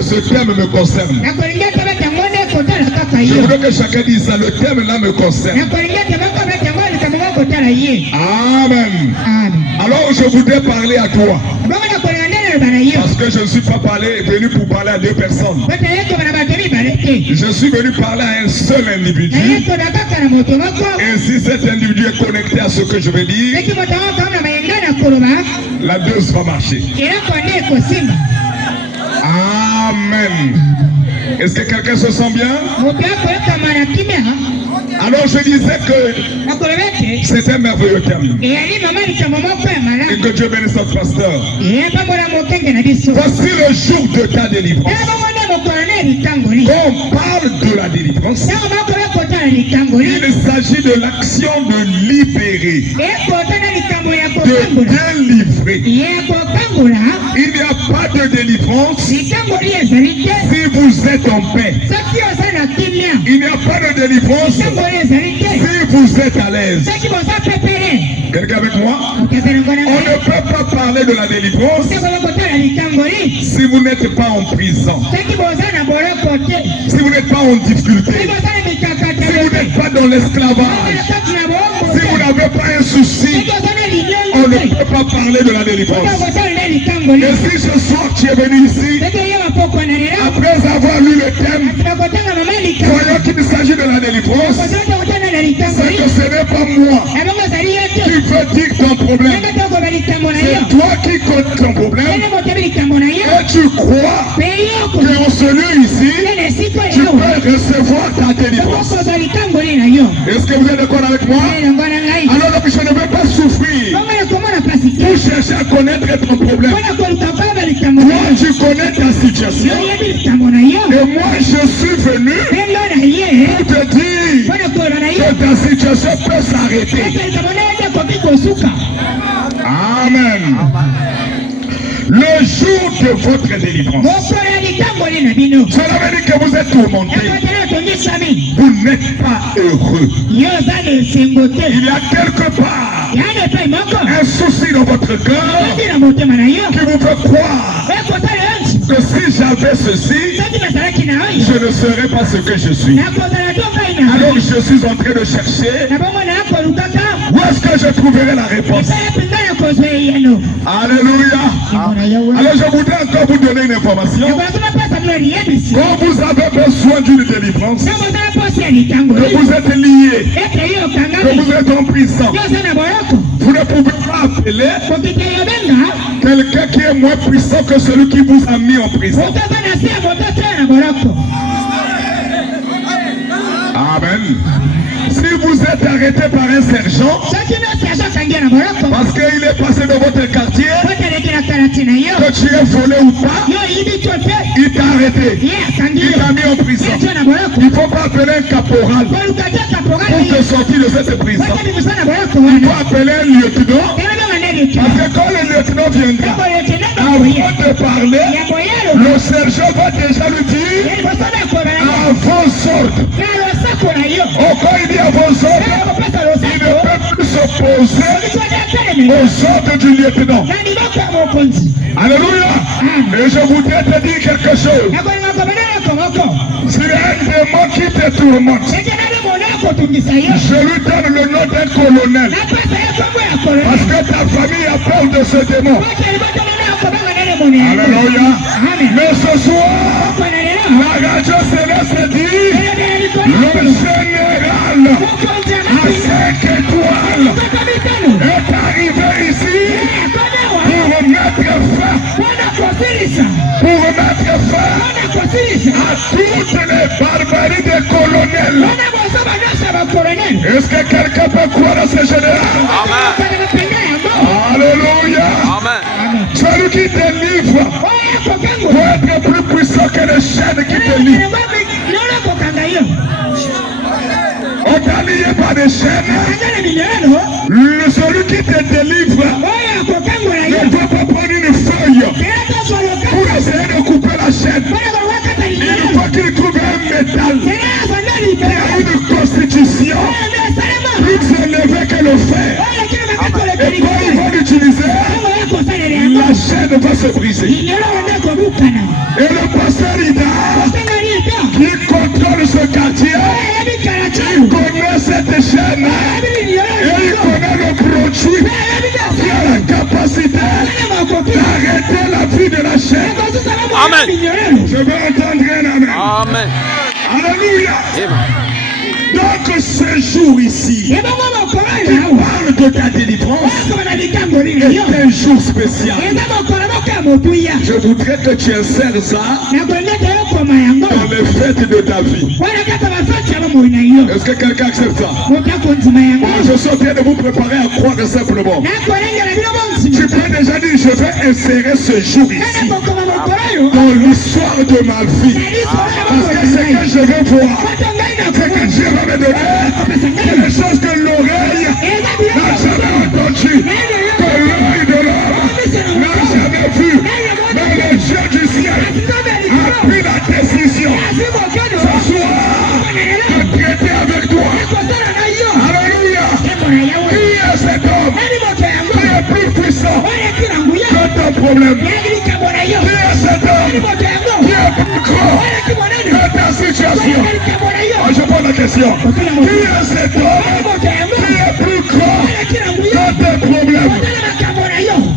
Ce terme me concerne. Je voudrais que chacun dise ça. Le terme là me concerne. Amen. Alors je voudrais parler à toi. Parce que je ne suis pas venu pour parler à deux personnes. Je suis venu parler à un seul individu. Et si cet individu est connecté à ce que je vais dire, la dose va marcher. Amen. Est-ce que quelqu'un se sent bien? Alors je disais que c'est un merveilleux terme. Et que Dieu bénisse notre pasteur. Voici le jour de ta délivrance. Quand on parle de la délivrance, il s'agit de l'action de libérer, de délivrer. Il n'y a pas de délivrance si vous êtes en paix. Il n'y a pas de délivrance si vous êtes à l'aise. Quelqu'un avec moi? On ne peut pas parler de la délivrance si vous n'êtes pas en prison, si vous n'êtes pas en difficulté, si vous n'êtes pas dans l'esclavage, si vous n'avez pas un souci, on ne peut pas parler de la délivrance. Et si ce soir tu es venu ici, après avoir lu le thème, voyons qu'il s'agit de la délivrance, c'est que ce n'est pas moi qui veux dire ton problème. C'est toi qui comptes ton problème. Et tu crois qu'en celui ici, tu peux recevoir ta délivrance. Est-ce que vous êtes d'accord avec moi? Alors donc je ne veux pas souffrir pour chercher à connaître ton problème. Toi tu connais ta situation. Et moi je suis venu pour te dire que ta situation peut s'arrêter. Amen. Le jour de votre délivrance, cela veut dire que vous êtes tourmenté. Vous n'êtes pas heureux. Il y a quelque part un souci dans votre cœur qui vous fait croire que si j'avais ceci, je ne serais pas ce que je suis. Alors je suis en train de chercher où est-ce que je trouverai la réponse. Alléluia. Alors je voudrais encore vous donner une information. Quand vous avez besoin d'une délivrance, que vous êtes lié, que vous êtes en prison, vous ne pouvez pas appeler quelqu'un qui est moins puissant que celui qui vous a mis en prison. Amen. Si vous êtes arrêté par un sergent, parce qu'il est passé dans votre quartier, que tu es volé ou pas, il t'a arrêté, il t'a mis en prison. Il ne faut pas appeler un caporal pour te sortir de cette prison. Il faut appeler un lieutenant, parce que quand le lieutenant viendra, avant de parler, le sergent va déjà lui dire à vos ordres. Oh, quand il dit à vos ordres, il ne peut plus s'opposer aux ordres du lieutenant. Alléluia. Et je voudrais te dire quelque chose. Si un démon qui te tourmente, je lui donne le nom d'un colonel. Parce que ta famille a peur de ce démon. Alléluia. Mais ce soir, la radio céleste dit, le général à 5 étoiles est arrivé ici pour mettre fin à toutes les barbaries des colonels. Est-ce que quelqu'un peut croire à ce général? Amen. Alléluia. Amen. Celui qui délivre doit être plus puissant que les chaînes qui te livrent. On t'a lié par des chaînes. Celui qui te délivre ne doit pas prendre une feuille pour essayer de couper la chaîne. Il faut qu'il trouve un métal qui a une constitution plus élevée que le fer. Et quand ils vont l'utiliser, la chaîne va se briser. Et le pasteur Florida qui contrôle ce quartier, il connaît cette chaîne et il connaît le produit qui a la capacité d'arrêter la vie de la chaîne. Amen. Je veux entendre un amen. Amen. Alléluia. Amen. Donc ce jour ici, qui parle de ta délivrance, est un jour spécial. Je voudrais que tu insères ça dans les fêtes de ta vie. Est-ce que quelqu'un accepte ça? Moi, je suis en train de vous préparer à croire simplement. Tu peux déjà dire, je vais insérer ce jour ici dans l'histoire de ma vie. Parce que ce que je veux voir, c'est que Dieu va me donner des choses que l'oreille n'a jamais entendues, que l'œil de l'homme n'a jamais vu. Mais le Dieu du ciel a pris la décision ce soir de traiter avec toi. Alléluia. Qui est cet homme qui est plus puissant que ton problème? Qui est cet homme qui est plus grand que ta situation? Je pose la question. Qui est cet homme qui est plus grand que tes problèmes?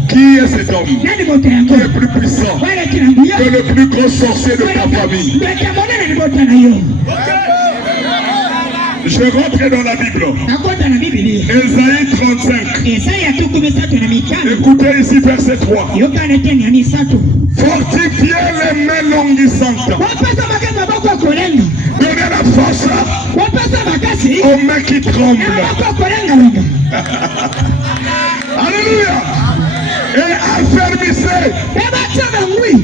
Qui est cet homme qui est plus puissant que le plus gros sorcier de ta famille? Je rentre dans la Bible. Ésaïe 35. Écoutez ici verset 3. Fortifiez les mains languissantes. Donnez la force aux mains qui tremblent. Alléluia. Et affermissez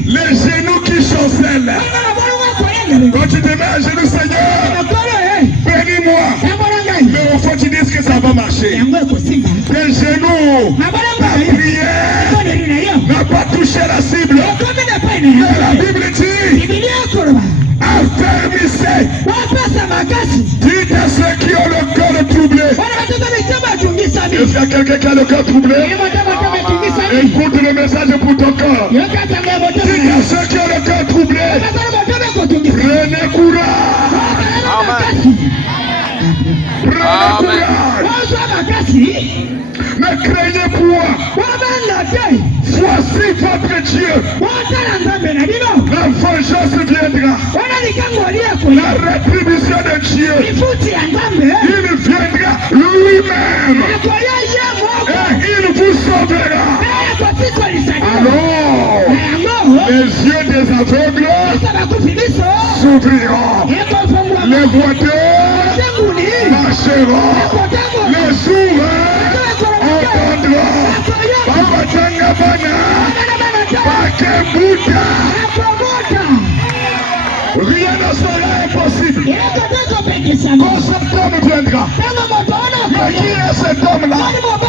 les genoux qui chancellent. Quand tu te mets à genoux, Seigneur, bénis-moi. Mais au fond, tu dis que ça va marcher. Tes genoux, ta prière n'a pas touché la cible. Mais la Bible dit, affermissez. Dites à ceux qui ont le cœur troublé. Est-ce qu'il y a quelqu'un qui a le cœur troublé? Écoute le message pour ton corps. Dites à ceux qui ont le cœur troublé, prenez courage. Prenez courage. Ne craignez point. Voici votre Dieu. La vengeance viendra. La rétribution de Dieu. Il viendra lui-même. Et il vous sauvera. Alors, les yeux des aveugles s'ouvriront. Les boiteux marcheront. Les sourds entendront. Rien ne sera impossible. Quand cet homme viendra. Mais qui est cet homme-là?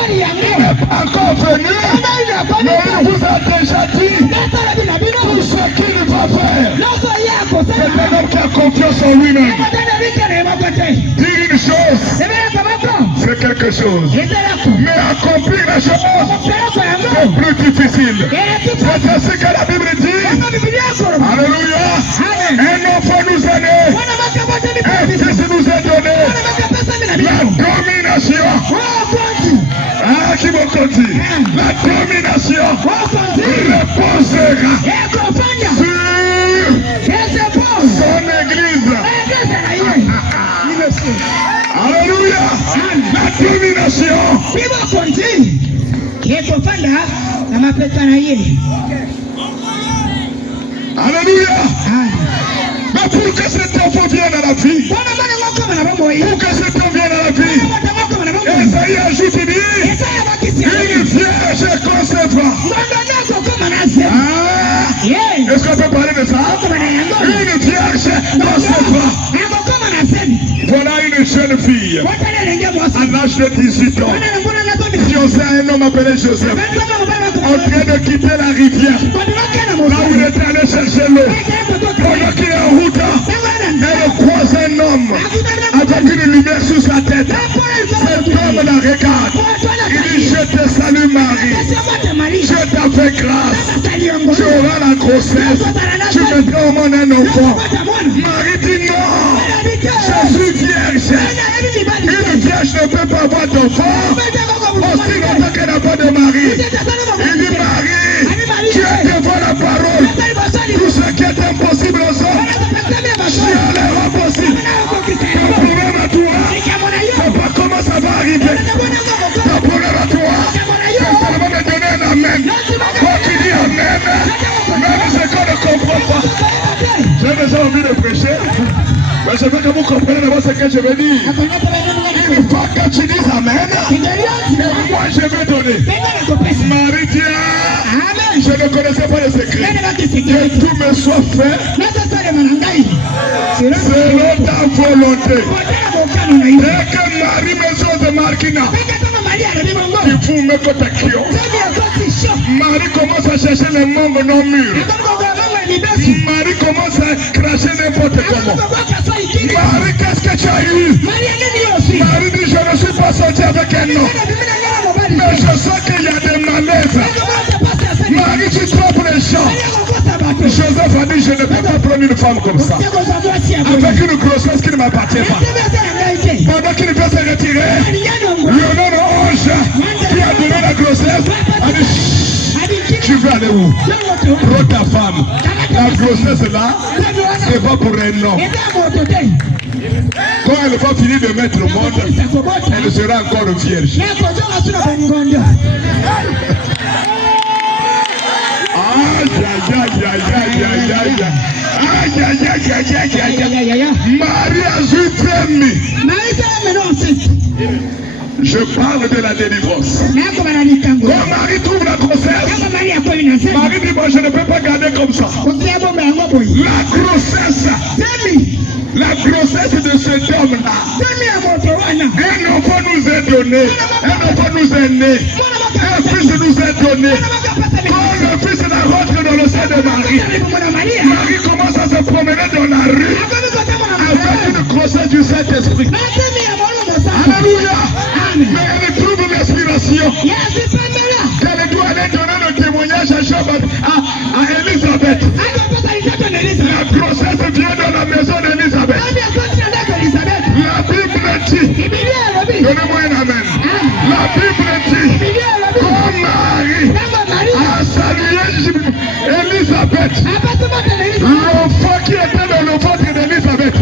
Il n'est pas encore venu. Mais il vous a déjà dit tout ce qu'il va faire. C'est un homme qui a confiance en lui-même. Dire une chose, c'est quelque chose. Mais accomplir la chose, c'est plus difficile. C'est ainsi que la Bible dit. Alléluia. Un enfant nous est né. Un fils nous est donné. La domination. Ah, qui m'a dit? La domination reposera sur son église. Alléluia. La domination. Alléluia. Mais pour que cet enfant vienne à la vie, pour que cet enfant vienne à la vie, Esaïe ajoute, il dit, une vierge concevra. Est-ce qu'on peut parler de ça? Une vierge concevra. Voilà une jeune fille, à l'âge de 18 ans, fiancée à un homme appelé Joseph, en train de quitter la rivière, là où il est allé chercher l'eau. Pendant qu'il est en route, elle croise un homme avec une lumière sur sa tête. Cet homme la regarde. Il dit, je te salue Marie. Je m'a fait grâce. Tu auras la grossesse. Tu mettras au monde un enfant. Marie dit non. Je suis vierge. Une vierge ne peut pas avoir d'enfant aussi longtemps qu'elle n'a pas de mari. Il dit Marie, tu es devant la parole. Tout ce qui est impossible aux hommes, tu as impossible. Ton problème à toi, c'est pas comment ça va arriver. Ton problème à toi, c'est seulement de donner un amen. Quand tu dis amen, même ce qu'on ne comprend pas. J'ai déjà envie de prêcher, mais je veux que vous compreniez d'abord ce que je veux dire. Il faut que tu dises amen, et moi je vais donner. Marie dit, je ne connaissais pas le secret. Que tout me soit fait selon ta volonté. Et que Marie me soit de Marquina. Il faut me contacter. Marie commence à chercher les membres non mûrs. Marie commence à cracher n'importe comment. Marie, qu'est-ce que tu as eu? Marie dit, je ne suis pas sorti avec un homme. Mais je sens qu'il y a des malaises. Marie, tu trompes les gens. Joseph a dit, je ne peux pas prendre une femme comme ça. Avec une grossesse qui ne m'appartient pas. Pendant qu'il peut se retirer, le nom de Ange qui a donné la grossesse a dit, tu veux aller où? Prends ta femme. La grossesse là, c'est pas pour un homme. Quand elle va finir de mettre au monde, elle sera encore vierge. Marie a juste aimé. Je parle de la délivrance. Quand Marie trouve la grossesse, Marie dit, moi je ne peux pas garder comme ça. La grossesse de cet homme-là, un enfant nous est donné, un enfant nous est né, un fils nous est donné. Quand le fils rentre dans le sein de Marie, Marie commence à se promener dans la rue avec une grossesse du Saint-Esprit. Alléluia. Mais elle trouve l'inspiration qu'elle doit aller donner le témoignage à Élisabeth. La grossesse vient dans la maison d'Élisabeth. La Bible dit, donnez-moi un amen. La Bible dit, quand Marie a salué Élisabeth, l'enfant qui était dans le ventre d'Élisabeth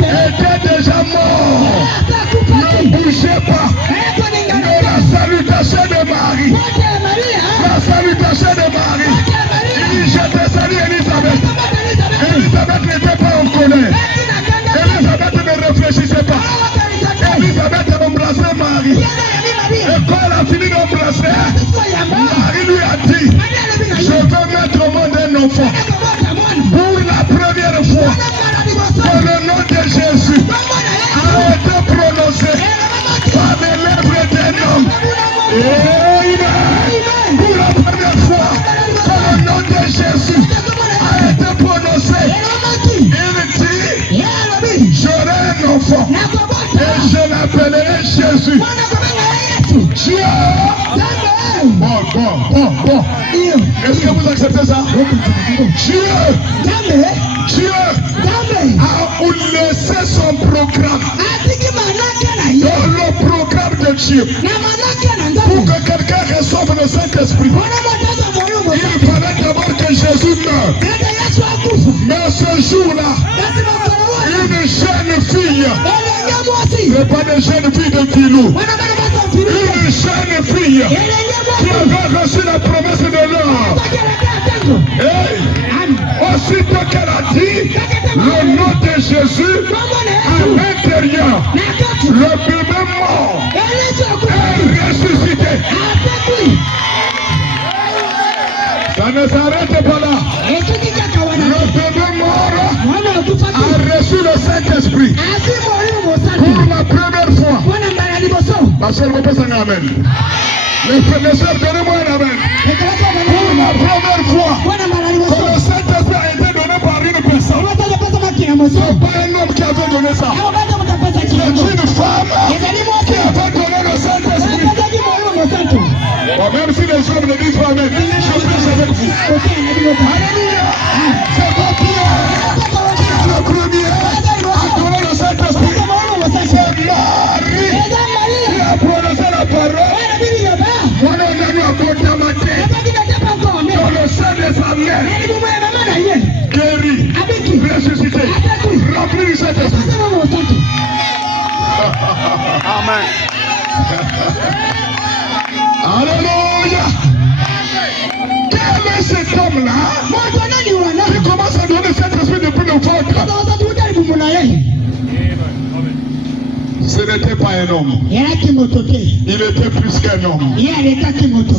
était déjà mort. Ne bougez pas. Mais la salutation de Marie, la salutation de Marie, il dit, je te salue Élisabeth. Élisabeth n'était pas en colère. Élisabeth ne réfléchissait pas. Élisabeth a embrassé Marie. Et quand elle a fini d'embrasser, Marie lui a dit, je veux mettre au monde un enfant. Pour la première fois, que le nom de Jésus a été prononcé par les lèvres d'un homme. Amen. Pour la première fois, que le nom de Jésus a été prononcé. Il dit, j'aurai un enfant et je l'appellerai Jésus. Dieu. Bon. Est-ce que vous acceptez ça? Dieu a laissé son programme dans le programme de Dieu pour que quelqu'un reçoive le Saint-Esprit. Il fallait d'abord que Jésus meure. Mais ce jour-là, une jeune fille, c'est pas des jeunes filles de filou, une jeune fille qui avait reçu la promesse de l'or. Aussitôt qu'elle a dit le nom de Jésus à l'intérieur, le bébé mort est ressuscité. Ça ne s'arrête pas là. Le bébé mort a reçu le Saint-Esprit pour la première fois. Ma soeur, vous pensez un amen. Les frères et sœurs, donnez-moi un amen. Pour la première fois, que le Saint-Esprit a été donné par une personne. C'est pas un homme qui avait donné ça. C'est une femme qui avait donné le Saint-Esprit. Bon, même si les hommes ne disent pas Amen. Je prie avec vous. Alléluia. C'est bon Pierre. Le premier. Adorez le Saint-Esprit. C'est Marie. Il a prononcé la parole. On a donné un compte à ma tête. Dans le sein de sa mère. Guéri. Ressuscité. Rempli du Saint-Esprit. Amen. Alléluia. Quel est cet homme-là qui commence à donner cet esprit depuis le ventre? Ce n'était pas un homme. Il était plus qu'un homme.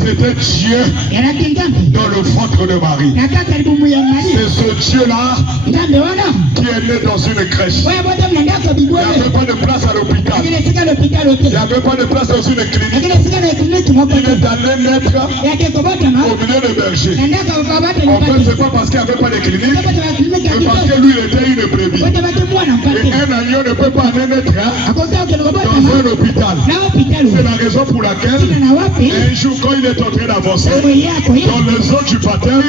C'était Dieu dans le ventre de Marie. C'est ce Dieu-là qui est né dans une crèche. Il n'y avait pas de place à l'hôpital. Il n'y avait pas de place dans une clinique. Il est allé naître au milieu de bergers. En fait, ce n'est pas parce qu'il n'y avait pas de clinique, mais parce que lui, il était une brebis. Et un agneau ne peut pas naître dans un hôpital. C'est la raison pour laquelle un jour quand il est en train d'avancer dans les eaux du baptême,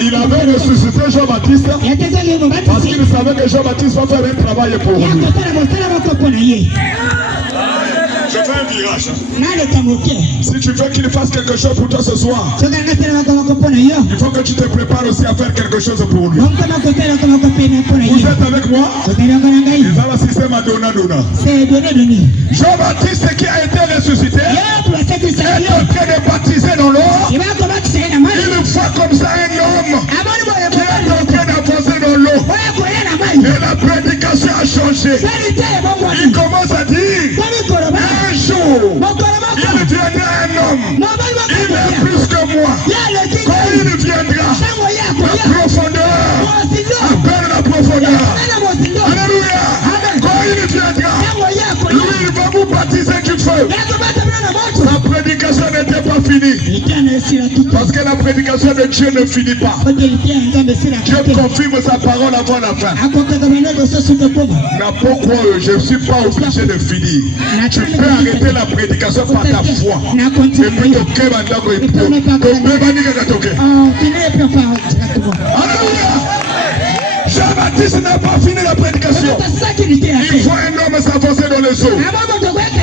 il avait ressuscité Jean-Baptiste parce qu'il savait que Jean-Baptiste va faire un travail pour lui. Je fais un virage. Si tu veux qu'il fasse quelque chose pour toi ce soir, il faut que tu te prépares aussi à faire quelque chose pour lui. Vous êtes avec moi? Il va l'assister à Dona. Jean-Baptiste qui a été ressuscité est en train de baptiser dans l'eau. Il voit comme ça un homme qui est en train d'avancer dans l'eau. Et la prédication a changé. Il commence à dire un jour, il deviendra un homme. Il est plus que moi. Quand il viendra, la profondeur, appelle la profondeur. Alléluia. Quand il viendra, lui il va vous baptiser du feu. Sa prédication n'était pas finie. Parce que la prédication de Dieu ne finit pas. Dieu confirme sa parole avant la fin. Mais pourquoi je ne suis pas obligé de finir? Tu peux arrêter la prédication par ta foi. Et puis toquer maintenant. Alléluia. Jean-Baptiste n'a pas fini la prédication. Il voit un homme s'avancer dans les eaux.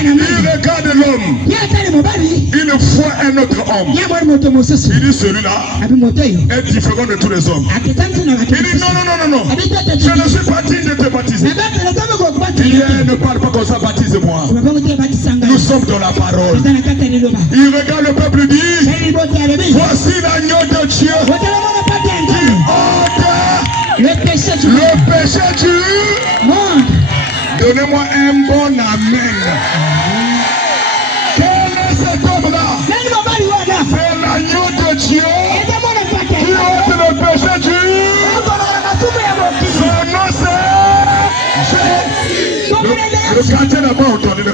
Il regarde l'homme. Il voit un autre homme. Il dit celui-là est différent de tous les hommes. Il dit non. Je ne suis pas digne de te baptiser. Il ne parle pas comme ça, baptise-moi. Nous sommes dans la parole. Il regarde le peuple et dit voici l'agneau de Dieu. Le péché du monde. Donnez-moi un bon amen. Quel est cet homme-là? C'est l'agneau de Dieu qui ôte le péché du monde. Son nom c'est Jésus. Le quartier là-bas, entendez-le.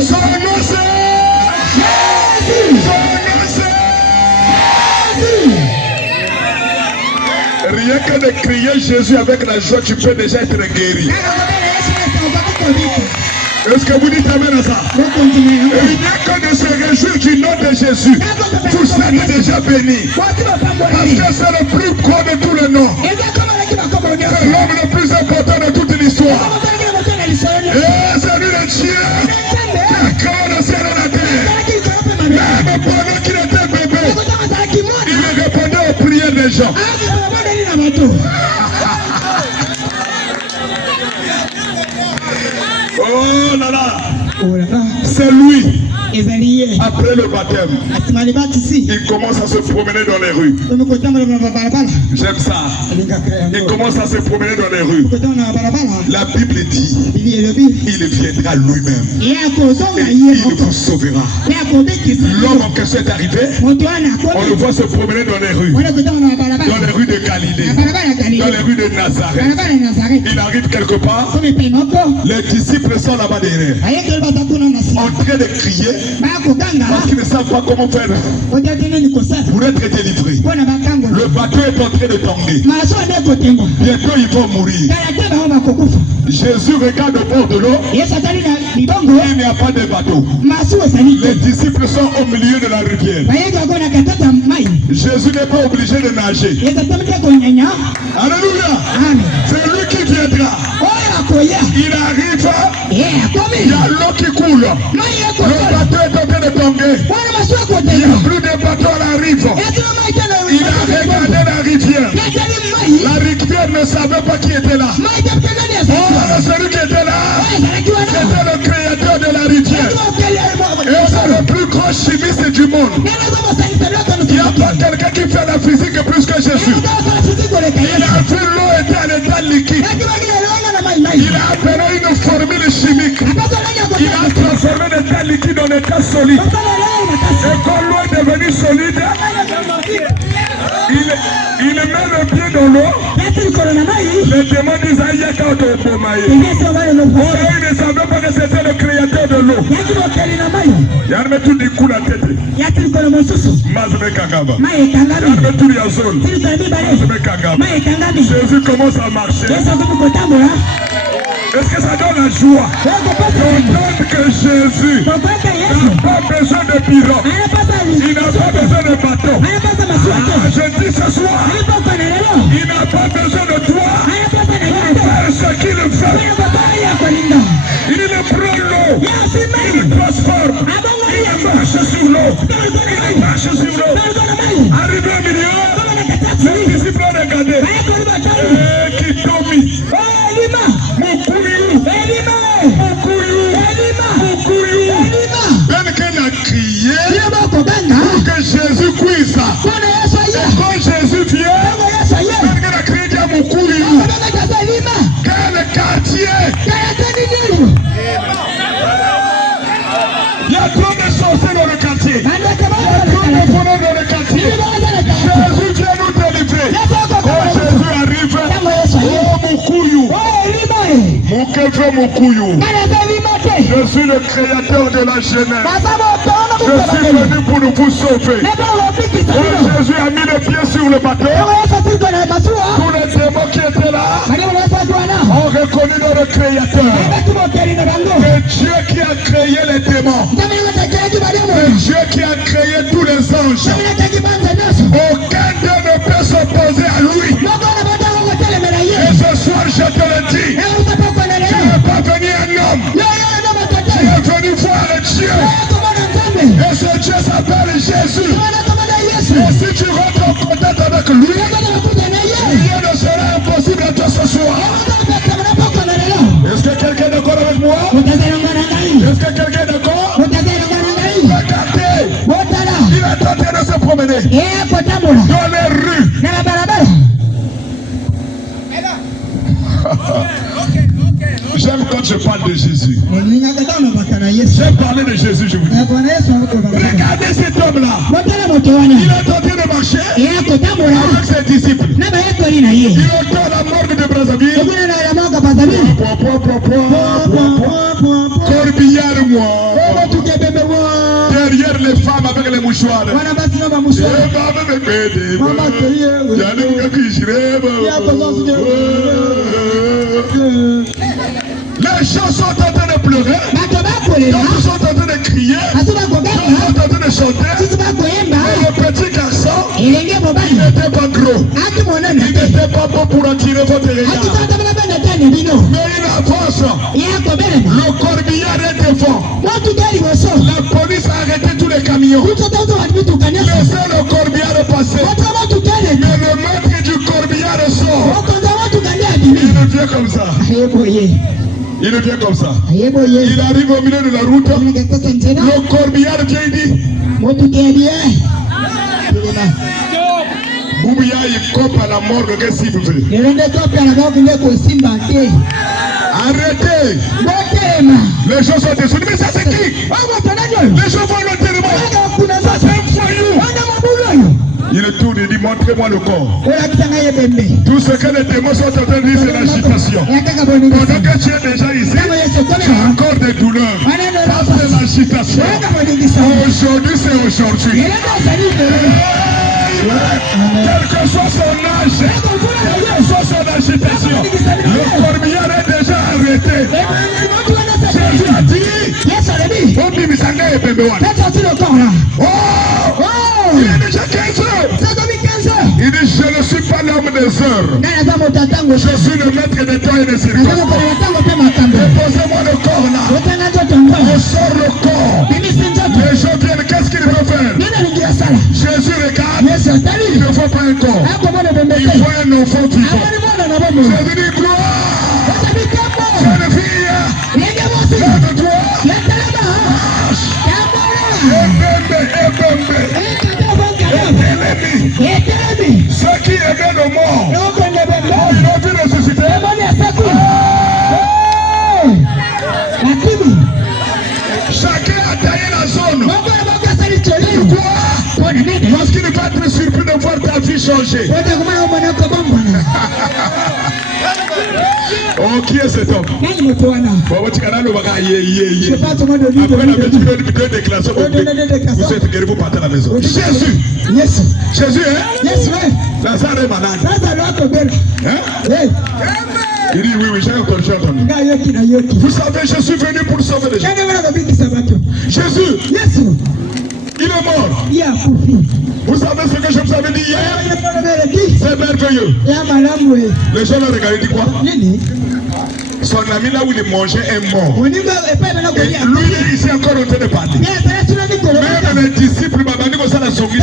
Son nom c'est Jésus. Son nom c'est Jésus. Rien que de crier Jésus avec la joie, tu peux déjà être guéri. Est-ce que vous dites amen à ça? Et rien que de se réjouir du nom de Jésus, vous serez déjà béni. Parce que c'est le plus grand de tous les noms. C'est l'homme le plus important de toute l'histoire. Et c'est lui le Dieu qui a créé le ciel et la terre. Même pendant qu'il était bébé, il répondait aux prières des gens. Oh là là, c'est lui. Après le baptême, il commence à se promener dans les rues. J'aime ça. Il commence à se promener dans les rues. La Bible dit, il viendra lui-même et il vous sauvera. L'homme en question est arrivé. On le voit se promener dans les rues. Dans les rues de Galilée, dans les rues de Nazareth. Il arrive quelque part. Les disciples sont là-bas derrière, en train de crier parce qu'ils ne savent pas comment faire pour être délivrés. Le bateau est en train de tomber. Bientôt ils vont mourir. Jésus regarde au bord de l'eau. Il n'y a pas de bateau. Les disciples sont au milieu de la rivière. Jésus n'est pas obligé de nager. Alléluia. C'est lui qui viendra. Il arrive. Il y a l'eau qui coule. Le bateau est en train de tomber. Il n'y a plus de bateau à la rive. Il a regardé la rivière. La rivière ne savait pas qui était là. Celui qui était là, c'était le créateur de la rivière. Et c'est le plus grand chimiste du monde. Il n'y a pas quelqu'un qui fait la physique plus que Jésus. Il a vu l'eau était en état liquide. Il a appelé une formule chimique. Il a transformé l'état liquide en état solide. Et quand l'eau est devenue solide, il met le pied dans l'eau. Les démons disent aïe quand on peut mailler. Il ne savait pas que c'était le créateur de l'eau. Il y a tout du coup la tête. Jésus commence à marcher. Est-ce que ça donne la joie? On donne que Jésus n'a pas besoin de pirogue. Il n'a pas besoin de bateau. Je dis ce soir, il n'a pas besoin de toi pour faire ce qu'il fait. Il prend l'eau, il transforme, il marche sur l'eau, il marche sur l'eau. Arrivé au milieu, les disciples ont regardé. Qui tombe. Quelqu'un a crié pour que Jésus cuise. Quand Jésus vient, quelqu'un a crié à Moukouyu. Quel quartier? Il y a trop de sorciers dans le quartier. Il y a trop de voleurs dans le quartier. Jésus vient nous délivrer. Quand Jésus arrive, oh Moukouyu. Je suis le créateur de la jeunesse. Je suis venu pour vous sauver. Quand Jésus a mis les pieds sur le bateau, tous les démons qui étaient là ont reconnu leur créateur. C'est Dieu qui a créé les démons. C'est Dieu qui a créé tous les anges. Aucun d'eux ne peut s'opposer à lui. Et ce soir, je te le dis, tu n'es pas venu un homme, tu es venu voir Dieu. Et ce Dieu s'appelle Jésus. Et si tu rentres en contact avec lui, rien ne sera impossible à toi ce soir. Est-ce que quelqu'un est d'accord avec moi? Est-ce que quelqu'un est d'accord? Regardez, il est en train de se promener dans les rues. J'aime quand je parle de Jésus. J'ai parlé de Jésus, je vous dis. Regardez cet homme-là. Il est en train de marcher avec ses disciples. Il entend la morgue de Brazzaville. Corbillard, moi. Derrière les femmes avec les mouchoirs. Les gens sont en train de pleurer. Les gens sont en train de crier. Les gens sont en train de chanter. Mais le petit garçon, il n'était pas gros. Il n'était pas bon pour attirer votre regard. Mais il avance. Le corbillard est devant. La police a arrêté tous les camions. Laissez le corbillard passer. Mais le maître du corbillard sort. Il devient comme ça. Il devient comme ça. Il arrive au milieu de la route. Le corbillard vient et dit Boubia, il coupe à la mort de qu'est-ce qu'il veut. Arrêtez. Les gens sont déçus. Mais ça c'est qui? Les gens vont le téléphone. Ça c'est un foyou. Il est tout, il dit montrez-moi le corps. Tout ce que les démons sont en train de dire, c'est l'agitation. Pendant que tu es déjà ici, tu as encore des douleurs. Ça c'est l'agitation. Aujourd'hui c'est aujourd'hui. Quel que soit son âge, quelle que soit son agitation, le corbillard est déjà arrivé. arrêté. Jésus a dit, il est déjà 15 heures. Il dit, je ne suis pas l'homme des heures. Je suis le maître des temps et des circonstances. Déposez-moi le corps là. On sort le corps. Les gens viennent, qu'est-ce qu'ils vont faire? Jésus regarde. Il ne faut pas un corps. Il faut un enfant vivant. Jésus dit, gloire. Jeune fille, lève-toi. Marche. Ceux qui aimaient le mort, ils ont vu ressusciter. Chacun a taillé la zone. Pourquoi? Parce qu'il ne va être surpris de voir ta vie changer. Oh, qui est cet homme? Après la deux déclarations, vous êtes guéri, vous partez à la maison. Jésus. Jésus, hein? Lazare est malade. Hein? Il dit oui, j'ai entendu. Vous savez, je suis venu pour sauver les gens. Jésus, il est mort. Vous savez ce que je vous avais dit hier? C'est merveilleux. Les gens l'ont regardé, dit quoi? Son ami là où il mangeait est mort. Et lui il est ici encore en train de parler. Même les disciples m'ont dit que ça la songi.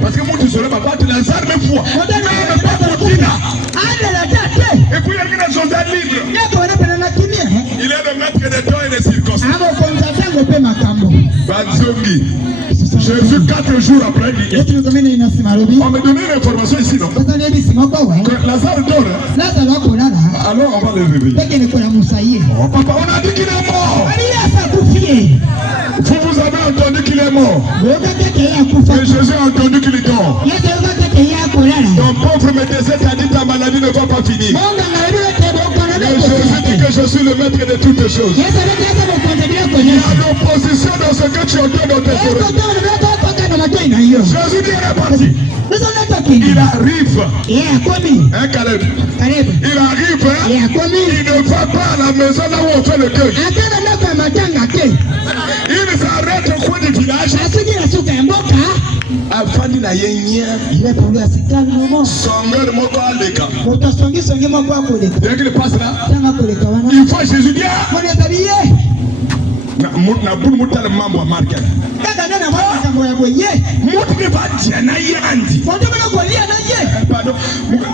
Parce que moi tu serais papa, tu l'as armé foi. Et puis il y a une soldat libre. Il est le maître des temps et des circonstances. Banzongi. Jésus 4 jours après, on me donnait l'information ici, non? Que Lazare dort. Alors on va le réveiller. Oh papa, on a dit qu'il est mort. Vous avez entendu qu'il est mort. Et Jésus a entendu qu'il dort. Ton pauvre médecin t'a dit ta maladie ne va pas finir. Et Jésus dit que je suis le maître de toutes choses. Il y a l'opposition dans ce que tu entends dans tes oreilles. Jésus dit il est parti. Il arrive. Hein, Caleb? Il arrive. Il ne va pas à la maison là où on fait le deuil. Il s'arrête au coin du village. Afin de la yénia. Songeur moko aleka. Dès qu'il passe là, il faut Jésus dire. Na bunu mutale mambo marka. Mutu va tiana yandi. Pardon,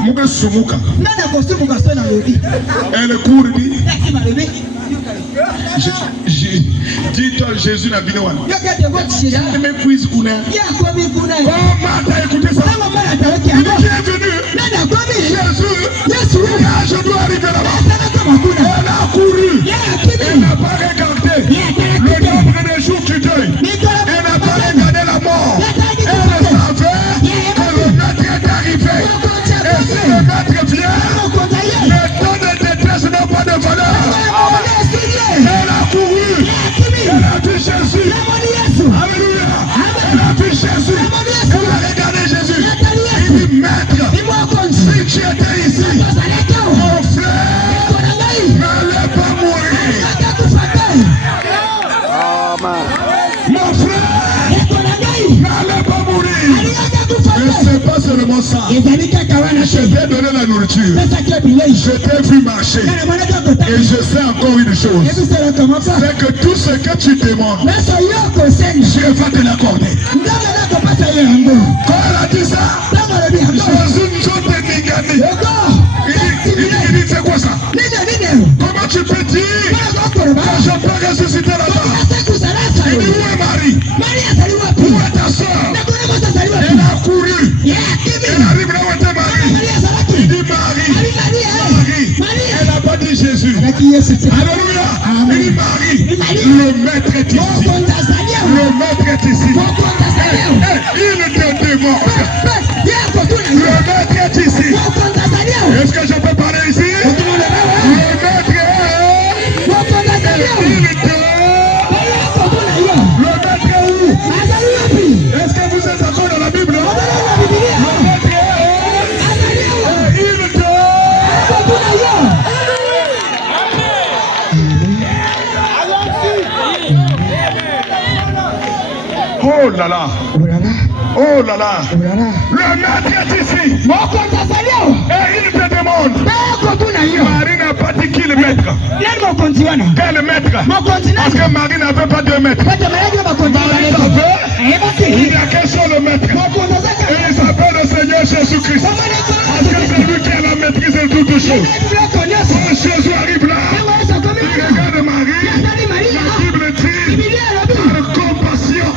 muke sumuka. Elle court dit. Dis-toi Jésus n'a bien ouan. Je m'épuise kuna. Oh Martha, écoutez ça. Il est venu. Jésus. Je dois arriver là-bas. Elle a couru. Elle n'a pas regardé le nombre de jours du deuil. Elle n'a pas regardé la mort. Elle savait que le maître est arrivé. Et si le maître vient, le temps de détresse n'a pas de valeur. Elle a couru. Elle a vu Jésus. Alléluia. Elle a vu Jésus. Elle a regardé Jésus. Il dit maître, si tu étais ici, mon frère n'allait pas mourir. Mon frère n'allait pas mourir. Mais c'est pas seulement ça. Je t'ai donné la nourriture. Je t'ai vu marcher. Et je sais encore une chose. C'est que tout ce que tu demandes, Dieu va te l'accorder. Quand elle a dit ça, Jésus nous a dénigani. Il dit c'est quoi ça? Comment tu peux dire que je peux ressusciter là-bas? Il dit où est Marie? Où est ta soeur? Elle a couru. Elle arrive là où était Marie. Il dit Marie. Elle n'a pas dit Jésus. Alléluia. Il dit Marie. Le maître est ici. Le maître est ici. Il te demande. Le maître est ici. Est-ce que je peux parler ici? Le maître est. Le maître est où? Est-ce que vous êtes encore dans la Bible? Le maître est. là là. Oh là là. Le maître est ici. Et il te demande. Marie n'a pas dit qui le maître. Quel maître? Parce que Marie n'avait pas de maître. Marie savait. Il n'y a qu'un seul maître. Et il s'appelle le Seigneur Jésus-Christ. Parce que c'est lui qui a la maîtrise de toutes choses. Quand Jésus arrive là, il regarde Marie. La Bible dit par compassion.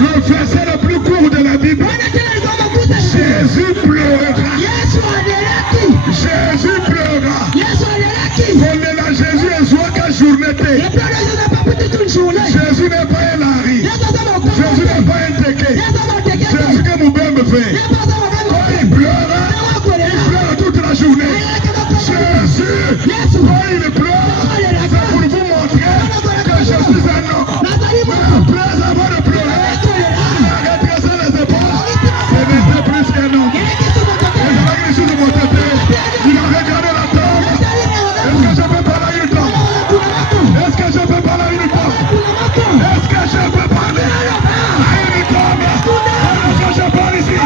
Le verset le plus court de la Bible. Jésus pleura. Jésus pleura. Kondela Jésus est joie qu'à journée. Jésus n'est pas un lari. Jésus n'est pas un téké. Jésus que mon père me fait. Quand il pleure toute la journée. Jésus, quand il pleure, c'est pour vous montrer que je suis un homme. Après avoir pleuré, il a redressé les épaules. Ce n'était plus qu'un homme. Et j'avais une chose de mon côté. Il a regardé la tombe. Est-ce que je peux parler une tombe? Est-ce que je peux parler une tombe? Est-ce que je peux parler à une tombe? Est-ce que je parle ici?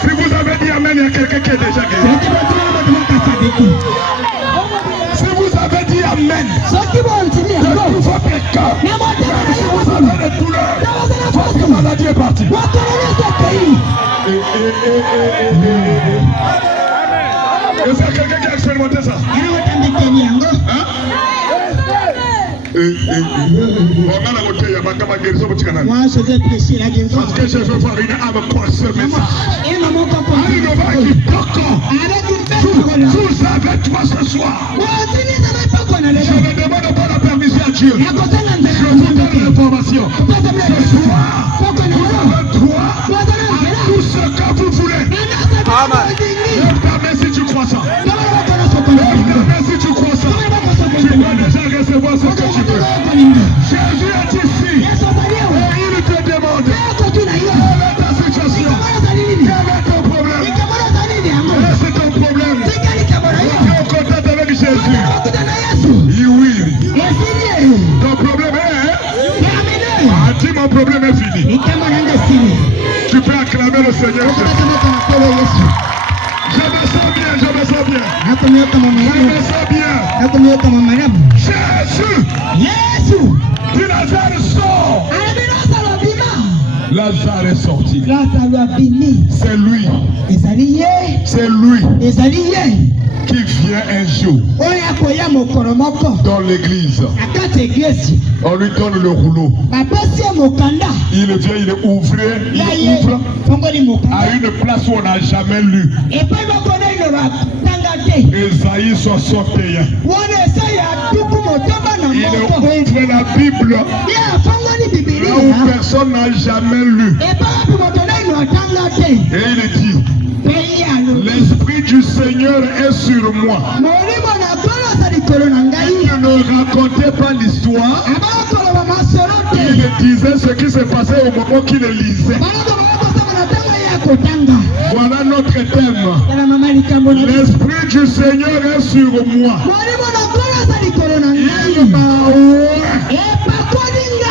Si vous avez dit amen, il y a quelqu'un qui est déjà guéri. Si vous avez dit amen, de tout votre cœur, si vous avez des douleurs, votre maladie est partie. Est-ce qu'il y a quelqu'un qui a expérimenté ça? Moi je vais prêcher la guérison. Parce que je veux voir une âme croire ce message. Vous avez toi ce soir. Je ne demande pas la permission à Dieu. Je vous donne l'information. Ce soir, vous avez droit à tout ce que vous voulez. Lève ta main si tu crois ça. Lève ta main si tu crois ça. Tu vas déjà recevoir ce que tu veux. Jésus est ici. Et il te demande. Quelle est ta situation? Quel est ton problème? C'est ton problème. Tu es en contact avec Jésus. Oui. Ton problème est... dis mon problème est fini. Tu peux acclamer le Seigneur Jésus. Je me sens bien, je me sens bien. Je me sens bien. Jésus. Puis Lazare sort. Lazare est sorti. C'est lui. C'est lui qui vient un jour dans l'église. On lui donne le rouleau. Il vient, il ouvre à une place où on n'a jamais lu. Ésaïe 61. Il ouvre la Bible là où personne n'a jamais lu. Et il dit, l'Esprit du Seigneur est sur moi. Il ne racontait pas l'histoire. Il disait ce qui s'est passé au moment qu'il le lisait. Voilà notre thème. L'Esprit du Seigneur est sur moi. Il m'a ouvert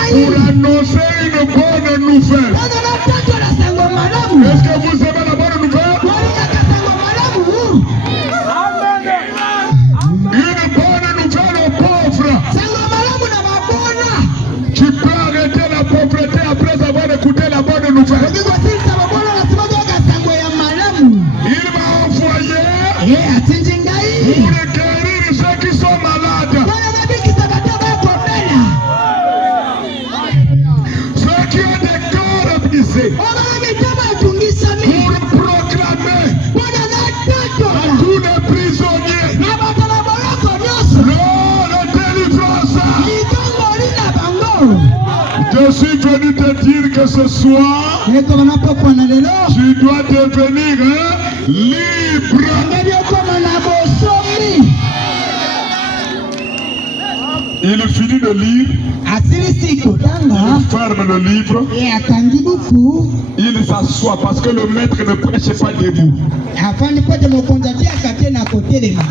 pour annoncer une bonne nouvelle. Est-ce que vous aimez la bonne nouvelle? Une bonne nouvelle aux pauvres. Tu peux arrêter la pauvreté après avoir écouté la bonne nouvelle. Il m'a envoyé pour guérir ceux qui sont malades. Ceux qui ont des corps brisés. Pour proclamer à tous les prisonniers la délivrance. Je suis venu te dire que ce soir, tu dois devenir libre. Il finit de lire. Il ferme le livre. Il s'assoit parce que le maître ne prêche pas debout.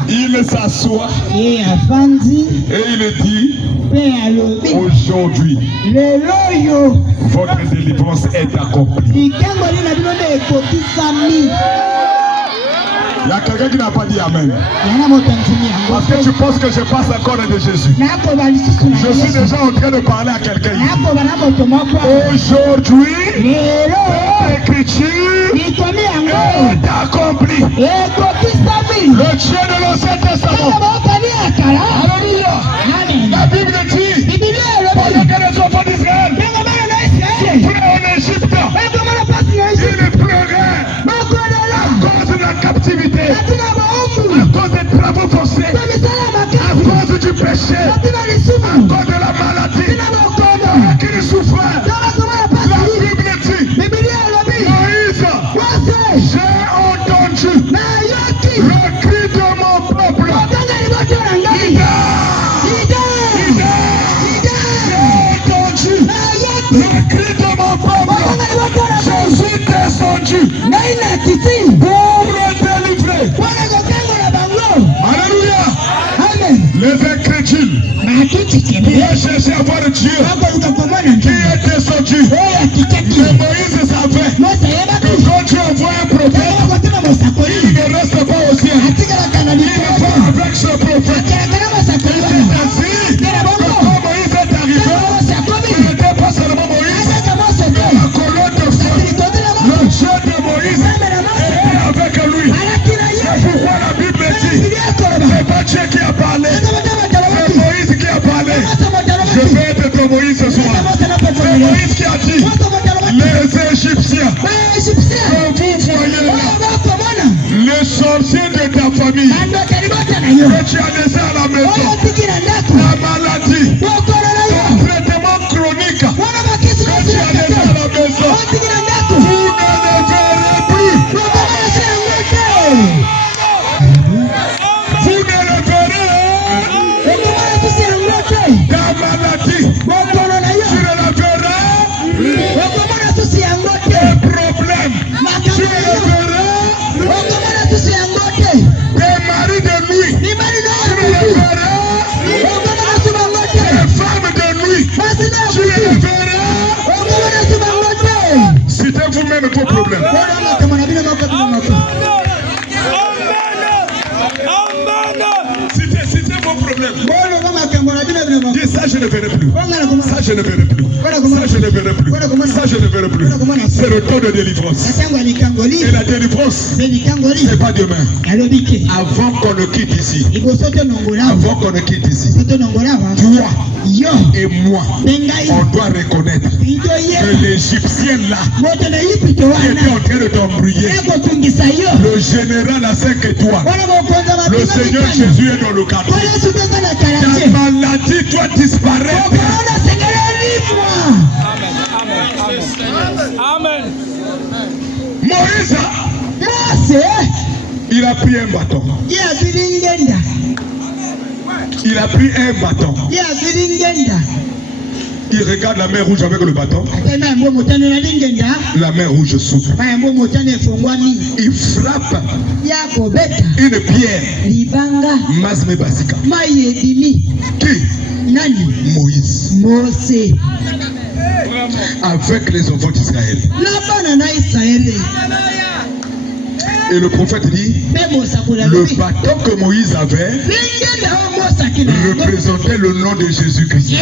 Il s'assoit et il dit aujourd'hui votre délivrance est accomplie. Il y a quelqu'un qui n'a pas dit Amen. Parce que tu penses que je passe encore de Jésus. Je suis déjà en train de parler à quelqu'un. Aujourd'hui, l'écriture est accomplie. Le Dieu de l'Ancien Testament. Alléluia. La Bible dit, pendant que les enfants d'Israël souffraient en Égypte, ils pleuraient à cause de la captivité, à cause des travaux forcés, à cause du péché, à cause de la maladie, qu'ils souffraient. La Bible dit, Moïse, j'ai entendu le cri de mon peuple. Le cri de mon peuple, je suis descendu pour le délivrer. Alléluia. Amen. Les incrédules qui ont cherché à voir Dieu qui est descendu. Mais Moïse savait que quand Dieu envoie un prophète, il ne reste pas au ciel. Il va avec ce prophète. C'est-à-dire que quand Moïse est arrivé, ce n'était pas seulement Moïse, mais la colonne de feu, le Dieu de Moïse était avec lui. C'est pourquoi la Bible dit, c'est pas Dieu qui a parlé, c'est Moïse qui a parlé. Je vais être ton Moïse ce soir. C'est Moïse qui a dit, les Égyptiens que vous voyez là, les sorciers de ta famille que tu as laissé à la maison, la maladie, ton traitement chronique que tu as laissé à la maison, vous ne le verrez plus. Vous ne le verrez. Ta maladie, tu ne la verras. Tes problèmes, tu ne le verras. Tes maris de nuit, tu ne le verras. Tes femmes de nuit, tu ne le verras. Citez vous-même vos problèmes. Citez vos problèmes. Dis ça, je ne verrai plus. Ça, je ne verrai plus. Ça, je ne verrai plus. Ça, je ne verrai plus. C'est le temps de délivrance. Et la délivrance, c'est pas demain. Avant qu'on ne quitte ici. Avant qu'on ne quitte ici. Toi et moi, on doit reconnaître que l'Égyptien là, qui était en train de t'embrouiller, le général à 5 étoiles, le Seigneur Jésus est dans le cadre. Ta maladie doit disparaître. Amen. Moïse, il a pris un bâton. Il a pris un bâton. Il regarde la mer rouge avec le bâton. La mer rouge s'ouvre. Il frappe une pierre. Masme Basika. Qui? Moïse. Avec les enfants d'Israël. Et le prophète dit, le bâton que Moïse avait représentait le nom de Jésus-Christ.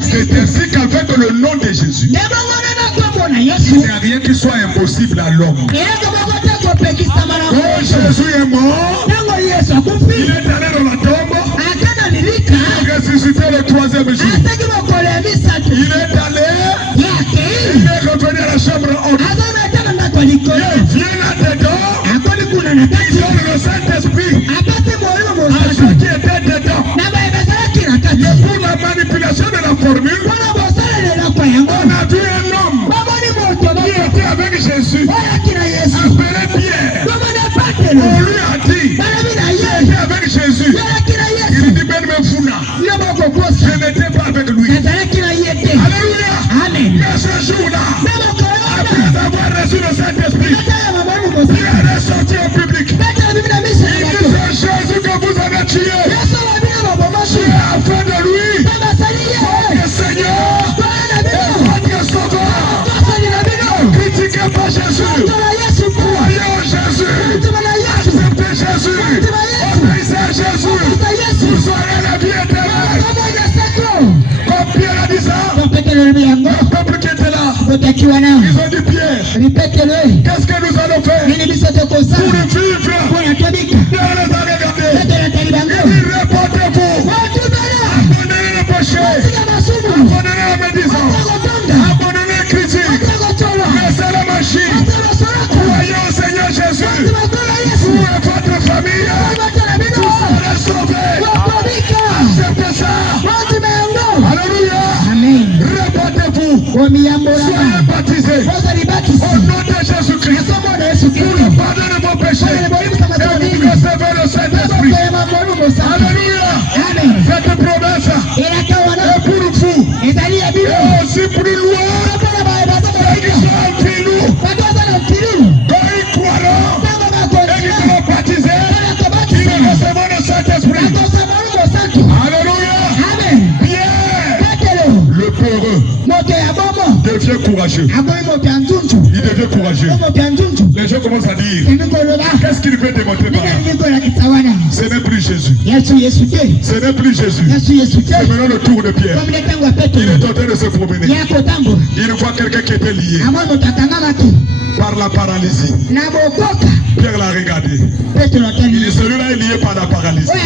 C'est ainsi qu'avec le nom de Jésus, il n'y a rien qui soit impossible à l'homme. Quand Jésus est mort, il est allé dans la tombe, il a ressuscité le 3e jour. Il est allé, il est revenu à la chambre haute. Il vient là-dedans, il donne le Saint-Esprit à ceux qui étaient dedans. Et pour la manipulation de la formule, on a vu un homme qui était avec Jésus, appelé Pierre. On lui a dit, j'étais avec Jésus. Il dit, Ben Mefouna, je n'étais pas avec lui. Alléluia. Mais ce jour-là, après avoir reçu le Saint-Esprit, Pierre est sorti au public. Ils ont dit Pierre, qu'est-ce que nous allons faire pour vivre dans les années gardées? Il dit répondez-vous, abandonnez le péché, abandonnez la médisance, abandonnez la critique, laissez la machine, croyez au Seigneur Jésus, vous et votre famille, vous serez sauvés. Acceptez ça. Alléluia. Amen. Répandez-vous, soyez baptisés au nom de Jésus-Christ pour le pardon de vos péchés et vous recevez le Saint-Esprit. Alléluia. Cette promesse est pour vous et aussi pour nous, ceux qui sont en nous, quand ils croiront et qui seront baptisés, ils recevront le Saint-Esprit. Alléluia. Pierre, le peureux, devient courageux. Il devient courageux. Les gens commencent à dire, qu'est-ce qu'il veut démontrer par là? Ce n'est plus Jésus. Ce n'est plus Jésus. C'est maintenant le tour de Pierre. Il est en train de se promener. Il voit quelqu'un qui était lié par la paralysie. Pierre l'a regardé. Il dit, celui-là est lié par la paralysie. Et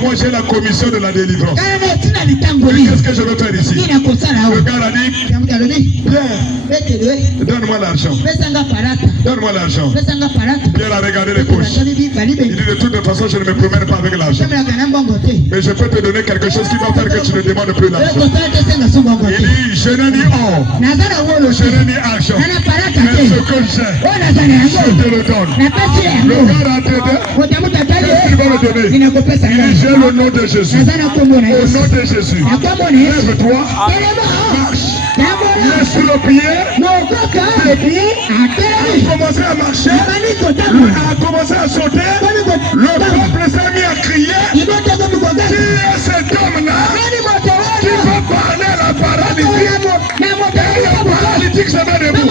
moi j'ai la commission de la délivrance. Qu'est-ce que je veux faire ici? Le gars a dit, Pierre, donne-moi l'argent. Donne-moi l'argent. Pierre a regardé les poches. Il dit, de toute façon, je ne me promène pas avec l'argent. Mais je peux te donner quelque chose qui va faire que tu ne demandes plus l'argent. Il dit, je n'ai ni or, je n'ai ni argent. Mais ce que j'ai, je te le donne. Le gars a entendu. Qu'est-ce qu'il va me donner? Il dit, j'ai le nom de Jésus. Au nom de Jésus. Lève-toi. Marche. Laisse sur le pied. Debout. A commencé à marcher. A commencé à sauter. Le peuple s'est mis à crier. Qui est cet homme-là qui va parler à la paralysie? Et la paralytique se met debout.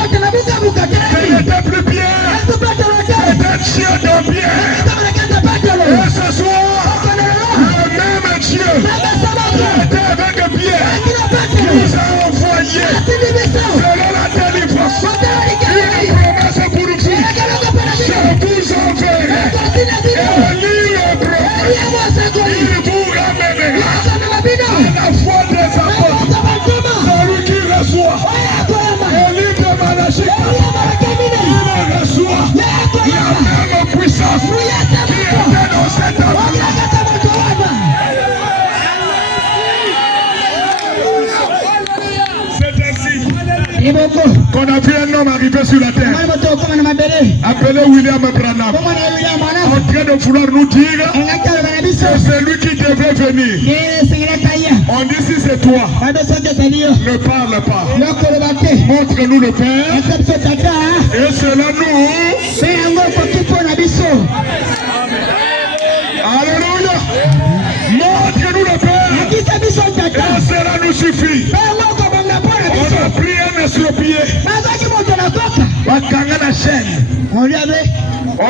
Ce n'était plus Pierre. C'était Dieu dans Pierre. Et ce soir, le même Dieu qui était avec Pierre nous a envoyé selon la délivrance. Une promesse pour vous. Je vous enverrai. Et l'île prophète, il vous ramènera à la foi des apôtres. Celui qui reçoit l'île de Malachie, il reçoit la même puissance qui était dans cette âme. Qu'on a vu un homme arriver sur la terre appelé William Branham en train de vouloir nous dire que c'est lui qui devait venir. On dit si c'est toi, ne parle pas, montre-nous le Père et cela nous. Alléluia. Montre-nous le Père et cela nous suffit. On a pris un estropié. Wakangana chaîne. On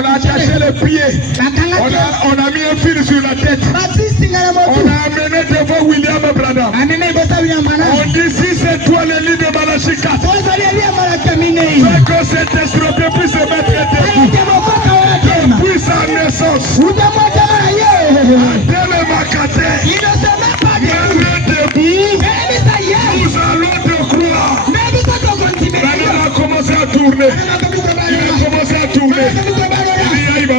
a attaché le pied. On a mis un fil sur la tête. On a amené devant William Branham. On dit si c'est toi le lit de Malachie 4. Fais que cet estropié puisse se mettre debout. Depuis sa naissance. Dès le macaté. Même debout. Nous allons te croire. Branham a commencé à tourner. Il a commencé à tourner. Il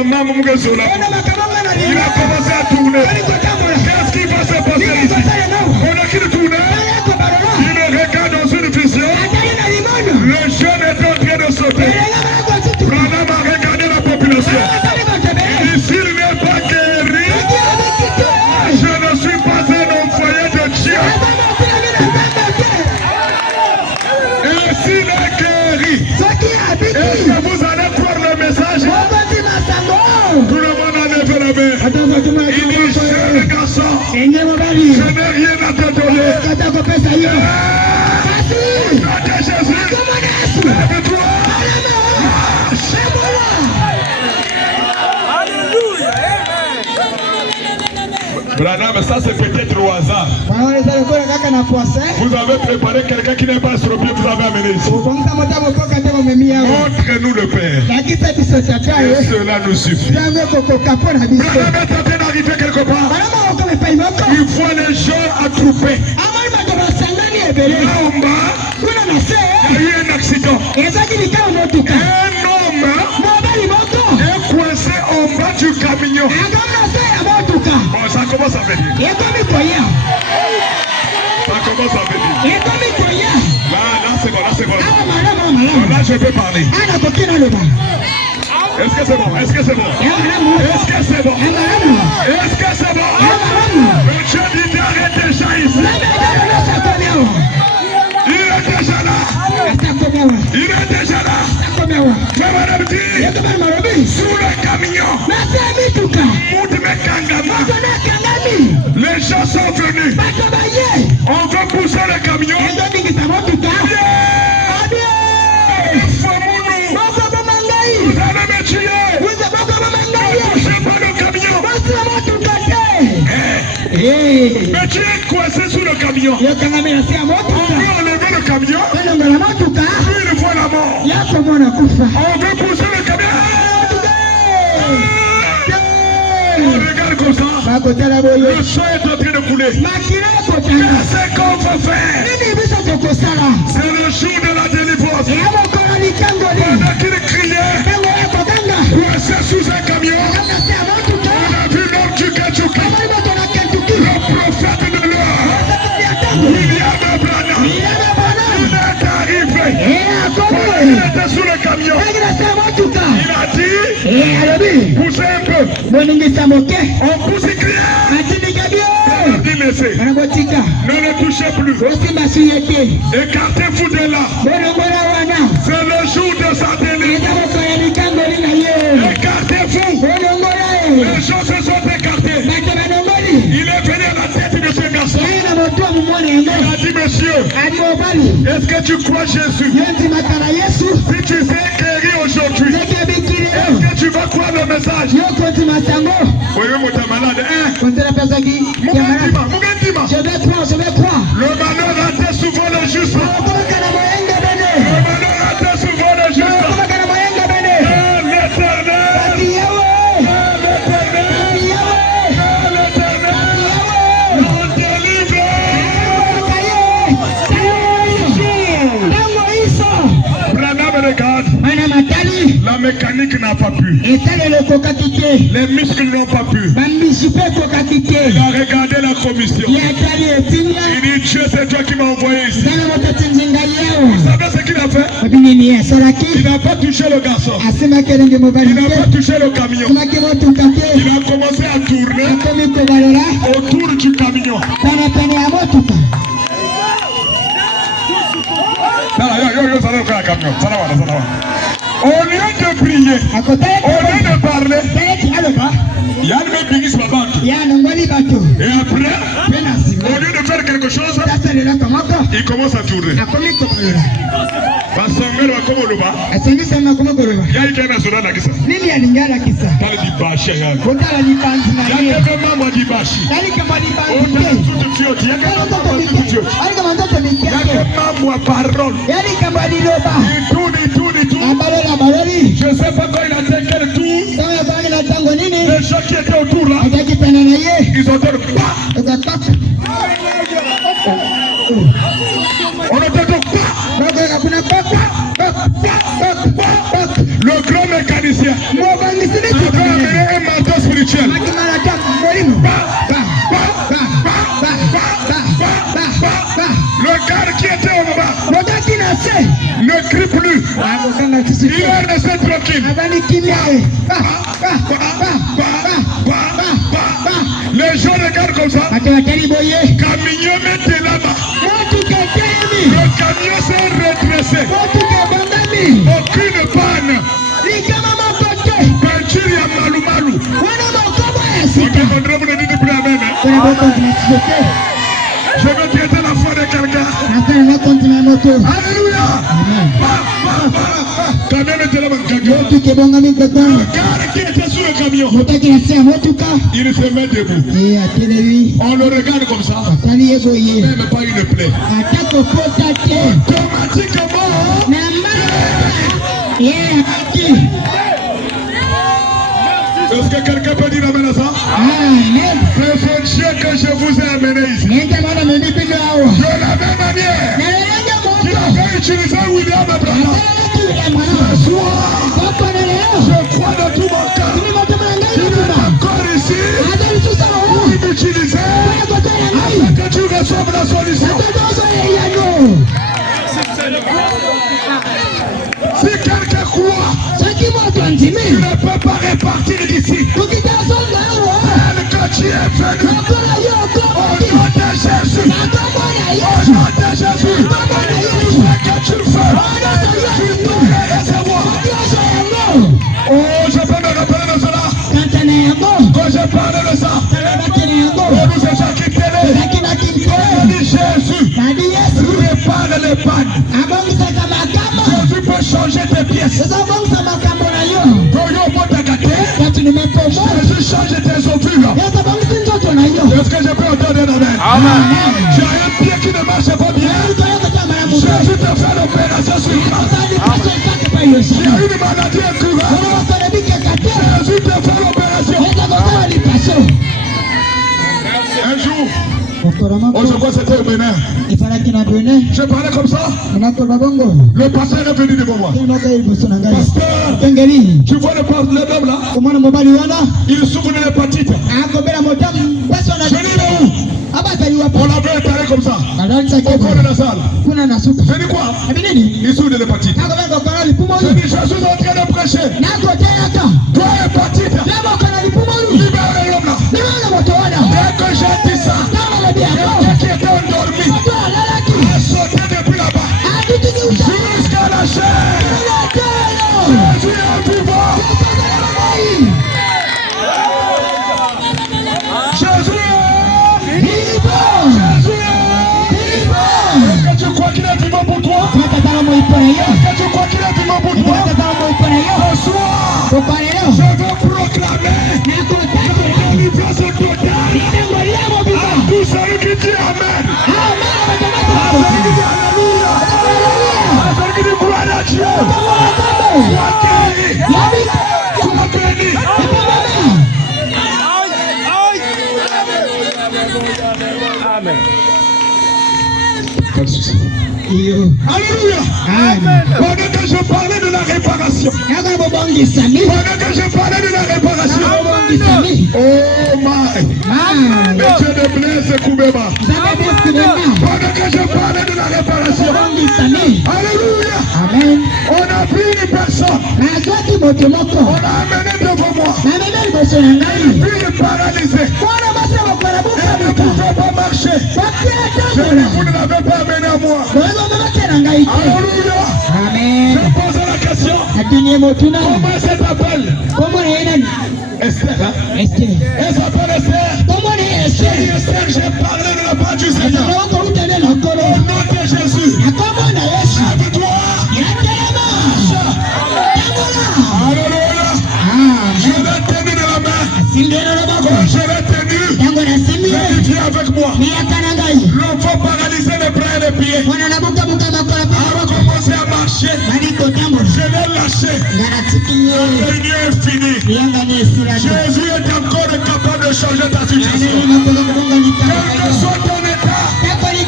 a commencé à tourner. Qu'est-ce qui va se passer ici? On a qui tourner. Il regarde dans une vision. Le jeune est en train de sauter. Branham a regardé la population. Il dit s'il n'est pas guéri, je ne suis pas un envoyé de Dieu. Et s'il est guéri, est-ce que vous allez prendre le message? Tout le monde a levé la main. Il dit jeune garçon, je n'ai rien à te donner. Au nom de Jésus, lève-toi. Branham, ça c'est peut-être au hasard. Vous avez préparé quelqu'un qui n'est pas sur le pied, vous avez amené ici. Montre-nous le Père. Et cela nous suffit. Branham est en train d'arriver quelque part. Il voit les gens attroupés. Là en bas, il y a eu un accident. Un homme est coincé en bas du camion. Bon, ça commence à venir. Ça commence à venir. Là, c'est bon, là c'est bon. Là, je peux parler. Est-ce que c'est bon? Est-ce que c'est bon? Est-ce que c'est bon? Est-ce que c'est bon? Le Dieu d'Ider est déjà ici. Il est déjà là. Il est déjà là. Mais madame dit, sous le camion, les gens sont venus. On veut pousser le camion. Vous allez me tuer. Ne poussez pas le camion. Mais tu es coincé sous le camion. On veut enlever le camion. Puis il voit la mort. On veut pousser le camion. On regarde comme ça. Le sang est en train de couler. Qu'est-ce qu'on va faire? C'est le jour de la délivrance. Pendant qu'il criait, coincé sous un camion, on a vu l'homme du Kentucky, le prophète de l'or, William Branham. Il est arrivé. Il était sous le camion. Il a dit, poussez un peu. On pousse, il criait. Ne le touchez plus. Écartez-vous de là. C'est le jour de sa délivrance. Écartez-vous. Les gens se sont écartés. Il est venu à la tête de ce garçon. Il a dit, monsieur, est-ce que tu crois Jésus? Si tu sais guérir aujourd'hui, est-ce que tu vas croire le message? Oui, mais tu es malade. Je vais croire. Le malheur raté souvent le juste. Le malheur raté souvent le juste. La mécanique n'a pas pu. Les muscles n'ont pas pu. Il a regardé la commission. Il dit, Dieu, c'est toi qui m'as envoyé ici. Vous savez ce qu'il a fait? Il n'a pas touché le garçon. Il n'a pas touché le camion. Il a commencé à tourner autour du camion. Au lieu de prier, au lieu de parler, il y a le même ministre là-bas. Et après, au lieu de faire quelque chose, il commence à tourner. Parce que il y a quelqu'un qui a dit je ne sais pas quand il a fait quel tour. Les gens qui étaient autour là, ils ont dit on entend le grand mécanicien avait amené un manteau spirituel. Le gars qui était au bas ne crie plus. Il est resté tranquille. Les gens regardent comme ça. Camion mettait là-bas. Le camion s'est redressé. Aucune panne. Peinture, il y a malou malou. Ok, André, vous ne dites plus amen. Je vais traiter la foi de quelqu'un. Alléluia. Quand même était là-bas. Le gars qui était sur le le camion, il se met debout. On le regarde comme ça. Même pas une plaie. Automatiquement. Est-ce que quelqu'un peut dire amen à ça? C'est ce chien que je vous ai amené ici. De la même manière qu'il avait utilisé William Abraham. Ce soir, je crois de tout mon cœur qu'il est encore ici pour m'utiliser afin que tu reçoives la solution. Si quelqu'un croit, tu ne peux pas répartir d'ici. Tel que tu es venu, au nom de Jésus, au nom de Jésus, ce que tu fais, tu dois recevoir. Oh, je peux me rappeler de cela. Quand je parlais de ça, on nous a quitté Jésus répare les pannes. Jésus peut changer tes pièces. Jésus change tes ovules. Est-ce que je peux entendre un amen? J'ai un pied qui ne marche pas bien. Jésus te fait l'opération sur place. J'ai une maladie incurable. Jésus te fait l'opération. Un jour, aujourd'hui c'était au Bénin. Je parlais comme ça. Le pasteur est venu devant moi. Pasteur, tu vois l'homme là? Il souffre de l'hépatite. Je dis où? On l'avait étalé comme ça. Au fond de la salle. Je dis quoi? Il souffre de l'hépatite. Je dis, je suis en train de prêcher. Toi, hépatite, libère l'homme là. Dès que j'ai dit ça, quelqu'un qui était endormi a sauté depuis là-bas jusqu'à la chair. Jésus est vivant. Jésus est vivant. Jésus est vivant. Est-ce que tu crois qu'il est vivant pour toi? Est-ce que tu crois qu'il est vivant pour toi? Ce soir, je veux proclamer la délivrance totale à tous ceux qui disent Amen. À ceux qui disent Alléluia. À ceux qui disent gloire à Dieu. Sois guéri. Sois béni. Amen. Pas de souci. Alléluia. Pendant que je parlais de la réparation. Pendant que je parlais de la réparation. Oh my. Mais Dieu ne blesse Koubema. Pendant que je parlais de la réparation. Alléluia. Amen. On a pris une personne. On l'a amené devant moi. Une fille paralysée. Elle ne pouvait pas marcher. Je dis, vous ne l'avez pas amené à moi. Alléluia. Amen. Je pose la question. Comment elle s'appelle? Esther. Elle s'appelle Esther. Esther, j'ai parlé de la part du Seigneur. Au nom de Jésus. Lève-toi. Alléluia. Je l'ai tenu de la main. Quand je l'ai tenu, viens avec moi. L'enfant paralysé les bras et les pieds a commencé à marcher. Je l'ai lâché. La réunion est finie. Jésus est encore capable de changer ta situation. Quel que soit ton état, quel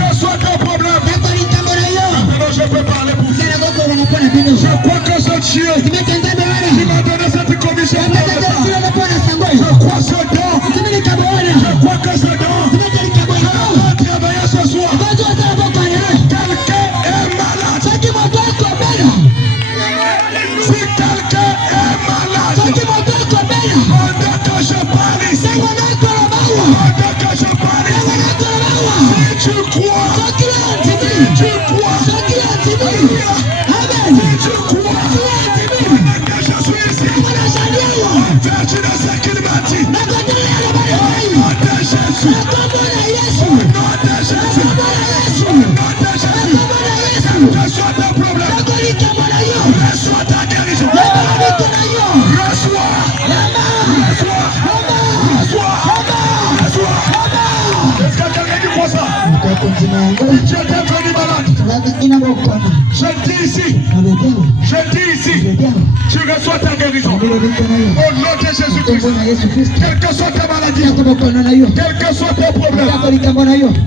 que soit ton problème, maintenant je peux parler pour vous. Je crois que ce Dieu qui m'a donné cette commission pour le temps, je crois ce don, je crois que ce don, je vais travailler ce soir. Quelqu'un est malade. Si quelqu'un est malade, pendant que je parle ici, pendant que je parle ici, si tu crois, si tu crois, si tu crois, pendant que je suis ici, en vertu de ce qu'il m'a dit, au nom de Jésus, au nom de Jésus, au nom de Jésus, reçois ton problème, reçois ta guérison, reçois. tu étais venu malade, je dis ici, tu reçois ta guérison. Au nom de Jésus-Christ, quelle que soit ta maladie, quel que soit ton problème,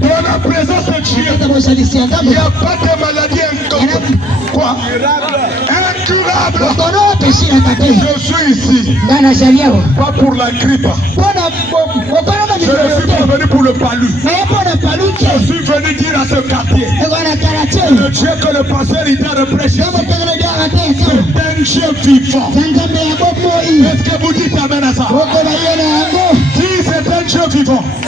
dans la présence de Dieu, il n'y a pas de maladie incurable. Quoi? Incurable. Je suis ici, pas pour la grippe. Je ne suis pas venu pour le palu. Je suis venu dire à ce quartier, le Dieu que le pasteur il t'a reprêché, c'est un Dieu vivant. Est-ce que vous dites amen à ça? Si c'est un Dieu vivant. Si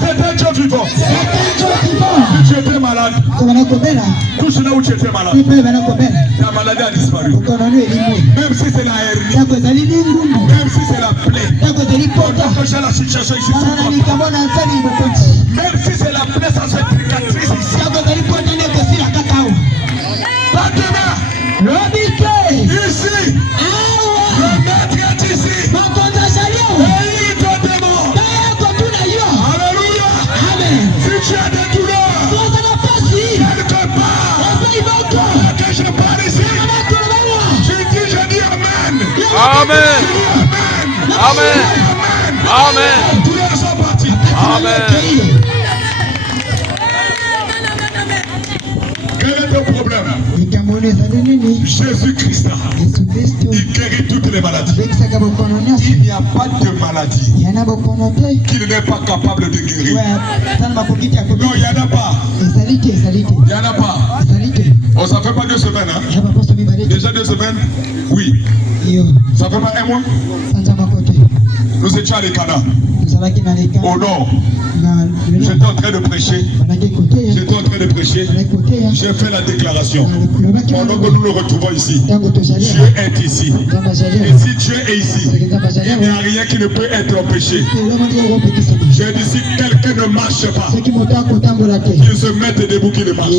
c'est un Dieu vivant. Si tu étais malade, touche là où tu étais malade. Ta maladie a disparu. Même si c'est la hernie, même si c'est la plaie, j'ai la situation ici. Même si c'est la plaie, ça se cicatrice ici. Pas demain. Ici. Le maître est ici. Et il te demande. Alléluia. Si tu as des douleurs, quelque part, que je parle ici, je dis Amen. Amen. Amen. Amen. Douleurs sont parties. Amen. Quel est ton problème? Jésus-Christ, il guérit toutes les maladies. Il n'y a pas de maladie qu'il n'est pas capable de guérir. Non, il n'y en a pas. Il n'y en a pas. Oh, ça fait pas 2 semaines, hein? Déjà 2 semaines? Oui. Ça fait pas 1 mois? Nous étions à l'Ekana. Au nord. J'étais en train de prêcher. J'ai fait la déclaration. Pendant que nous le retrouvons ici, Dieu est ici. Et si Dieu est ici, il n'y a rien qui ne peut être empêché. J'ai dit si quelqu'un ne marche pas, qu'il se mette debout, qu'il marche.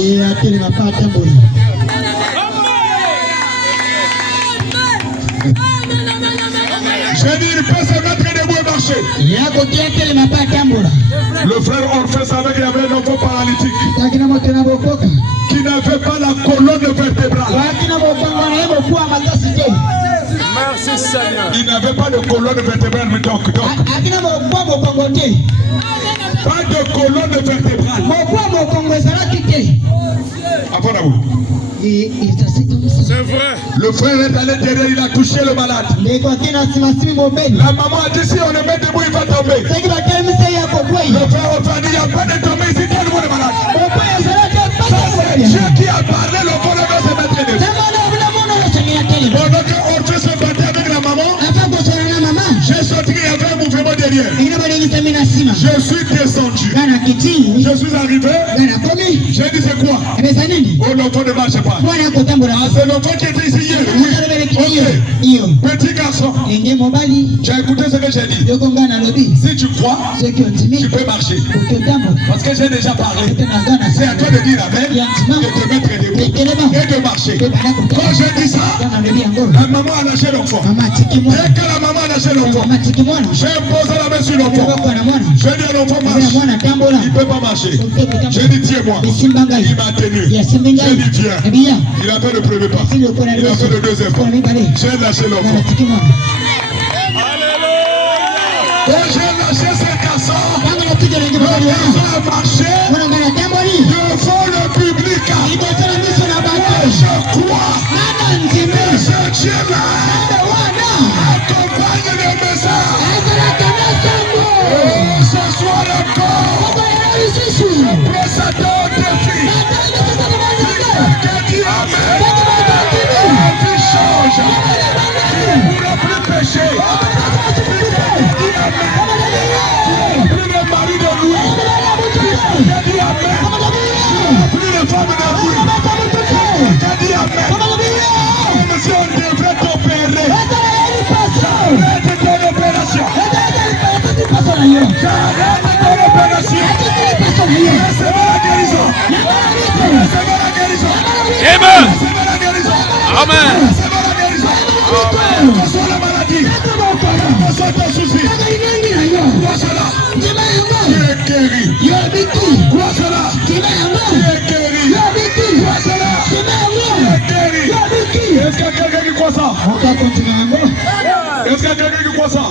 J'ai dit il peut se mettre debout et marcher. Le frère Orphée savait qu'il y avait un enfant paralytique qui n'avait pas la colonne vertébrale. Merci Seigneur. Il n'avait pas de colonne vertébrale, mais donc. Pas de colonne vertébrale. Après vous. C'est vrai. Le frère est allé derrière, il a touché le malade. La maman a dit si on le met debout, il va tomber. Le frère a dit il n'y a pas de tomber ici, tout le monde est malade. C'est Dieu qui a parlé, le corps va se mettre debout. Pendant que Orphée se battait avec la maman, j'ai senti qu'il y avait un mouvement derrière. Je suis descendu. Je suis arrivé. J'ai dit c'est quoi? Oh, l'enfant ne marche pas. Ah, c'est l'enfant qui était ici hier. Oui. Ok. Petit garçon, tu as écouté ce que j'ai dit. Si tu crois, tu peux marcher. Parce que j'ai déjà parlé. C'est à toi de dire amen, de te mettre debout et de marcher. Quand j'ai dit ça, la maman a lâché l'enfant. Dès que la maman a lâché l'enfant, j'ai posé la main sur l'enfant. J'ai dit à l'enfant marche. Il ne peut pas marcher. J'ai dit tiens-moi. Il m'a tenu. J'ai dit viens. Il a fait le premier pas. Il a fait le deuxième pas. J'ai lâché l'enfant. Quand j'ai lâché ce garçon, le garçon a marché devant le public. Et je crois que ce Dieu-là accompagne le message. Ce soir encore, procédons de vie. Quelqu'un dit amen. La vie change. Il ne pourra plus pécher. Dit amen. Plus de mari de lui. Quelqu'un dit amen. Plus de femme de lui. Quelqu'un dit amen. Comme si on devrait t'opérer. J'arrête ton opération. J'arrête ton opération. Recevez la guérison. Recevez la guérison. Amen. Recevez la guérison. Amen. Recevez la guérison. Quelle que soit la maladie, quel que soit ton souci, crois cela. Tu es guéri. Crois cela. Est-ce qu'il y a quelqu'un qui croit ça?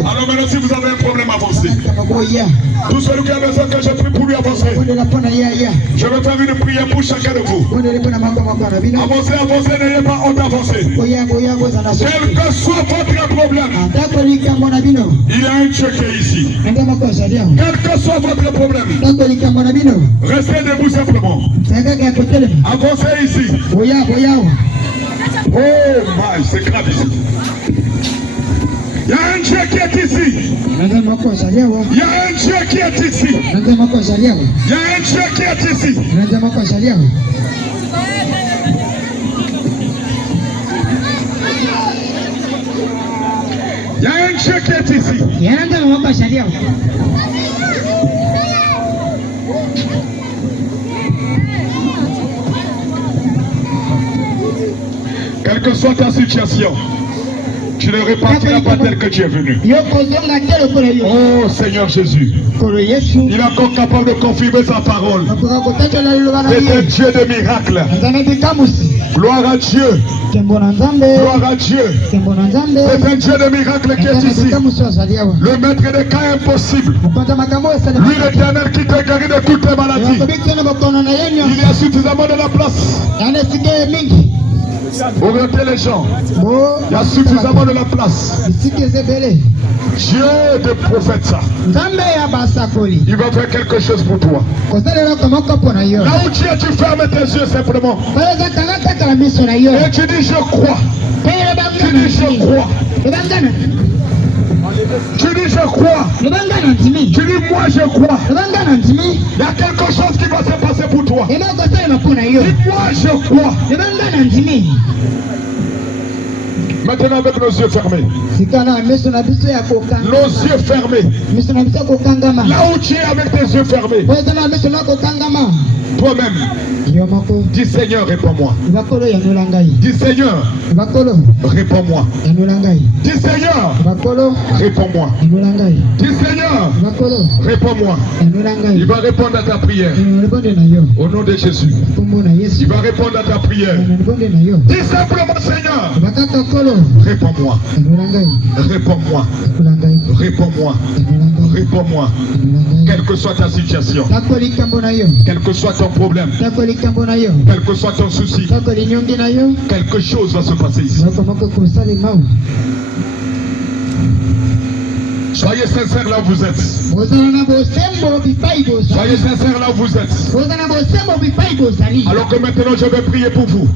Alors maintenant, si vous avez un problème, avancez. Tout celui qui a besoin que je prie pour lui avancer. Je vais faire une prière pour chacun de vous. Avancez, avancez, n'ayez pas honte d'avancer. Quel que soit votre problème, il y a un Dieu qui est ici. Quel que soit votre problème, restez debout simplement. Avancez ici. Oh my, c'est grave ici. Il y a un Dieu qui est ici. Il y a un Dieu qui est ici. Il y a un Dieu qui est ici. Il y a un Dieu qui est ici. Quelle que soit ta situation, tu ne repartiras pas tel que tu es venu. Oh Seigneur Jésus, il est encore capable de confirmer sa parole. C'est un Dieu de miracles. Gloire à Dieu. Gloire à Dieu. C'est un Dieu de miracles qui est ici. Le maître des cas impossibles. Lui l'Éternel qui te guérit de toutes les maladies. Il y a suffisamment de la place. Orientez les gens. Il y a suffisamment de la place. Dieu te prophète ça. Il va faire quelque chose pour toi. Là où tu es, tu fermes tes yeux simplement. Et tu dis je crois. Tu dis je crois. Tu dis je crois. Tu dis moi je crois. Il y a quelque chose qui va se passer pour toi. Dis moi je crois. Maintenant avec nos yeux fermés. Nos yeux fermés. Là où tu es avec tes yeux fermés. Toi-même. Dis Seigneur, réponds-moi. Dis Seigneur, réponds-moi. Dis Seigneur, réponds-moi. Dis Seigneur, réponds-moi. Il va répondre à ta prière. Au nom de Jésus. Il va répondre à ta prière. Dis simplement Seigneur, réponds-moi. Réponds-moi. Réponds-moi. Réponds-moi. Quelle que soit ta situation. Quel que soit ton problème. Quel que soit ton souci. Quelque chose va se passer ici. Soyez sincères là où vous êtes. Soyez sincères là où vous êtes. Alors que maintenant je vais prier pour vous.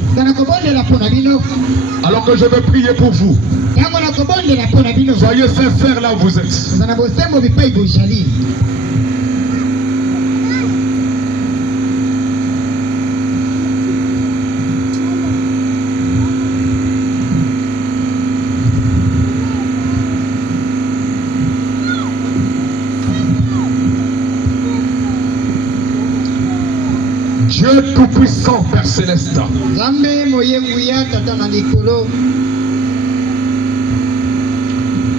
Alors que je vais prier pour vous. Soyez sincères là où vous êtes. Dieu tout-puissant, Père Céleste.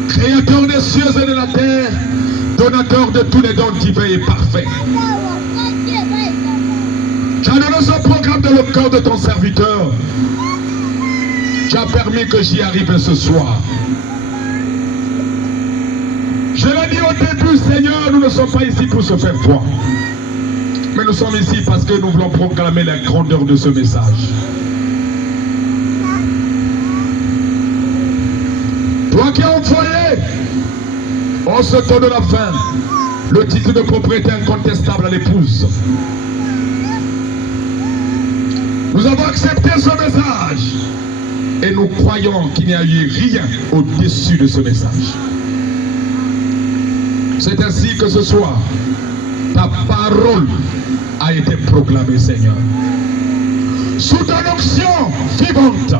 Créateur des cieux et de la terre, donateur de tous les dons divins et parfaits. Tu as donné ce programme dans le cœur de ton serviteur. Tu as permis que j'y arrive ce soir. Je l'ai dit au début, Seigneur, nous ne sommes pas ici pour se faire voir. Mais nous sommes ici parce que nous voulons proclamer la grandeur de ce message. Toi qui as envoyé, en ce temps de la fin, le titre de propriété incontestable à l'épouse. Nous avons accepté ce message et nous croyons qu'il n'y a eu rien au-dessus de ce message. C'est ainsi que ce soir, ta parole a été proclamée, Seigneur. Sous ton onction vivante.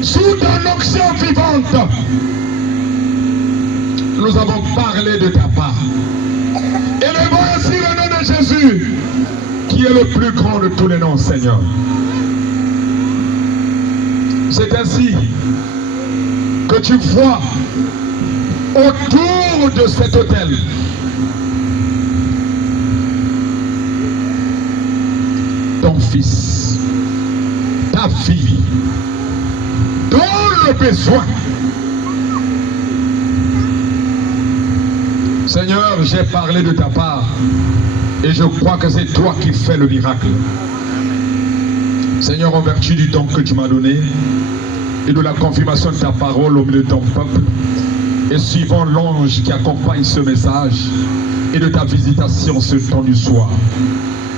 Sous ton onction vivante. Nous avons parlé de ta part. Élevons ainsi le nom de Jésus, qui est le plus grand de tous les noms, Seigneur. C'est ainsi que tu vois autour de cet autel ton fils, ta fille dont le besoin. Seigneur, j'ai parlé de ta part et je crois que c'est toi qui fais le miracle. Seigneur, en vertu du don que tu m'as donné et de la confirmation de ta parole au milieu de ton peuple et suivant l'ange qui accompagne ce message et de ta visitation ce temps du soir,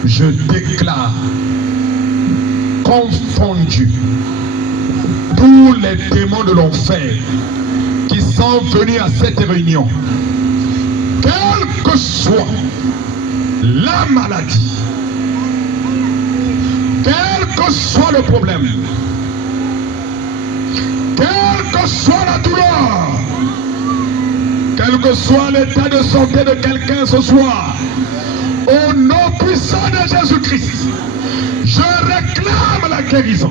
je déclare confondu tous les démons de l'enfer qui sont venus à cette réunion, quelle que soit la maladie, quel que soit le problème, quelle que soit la douleur, quel que soit l'état de santé de quelqu'un ce soir, au nom puissant de Jésus-Christ, je réclame la guérison.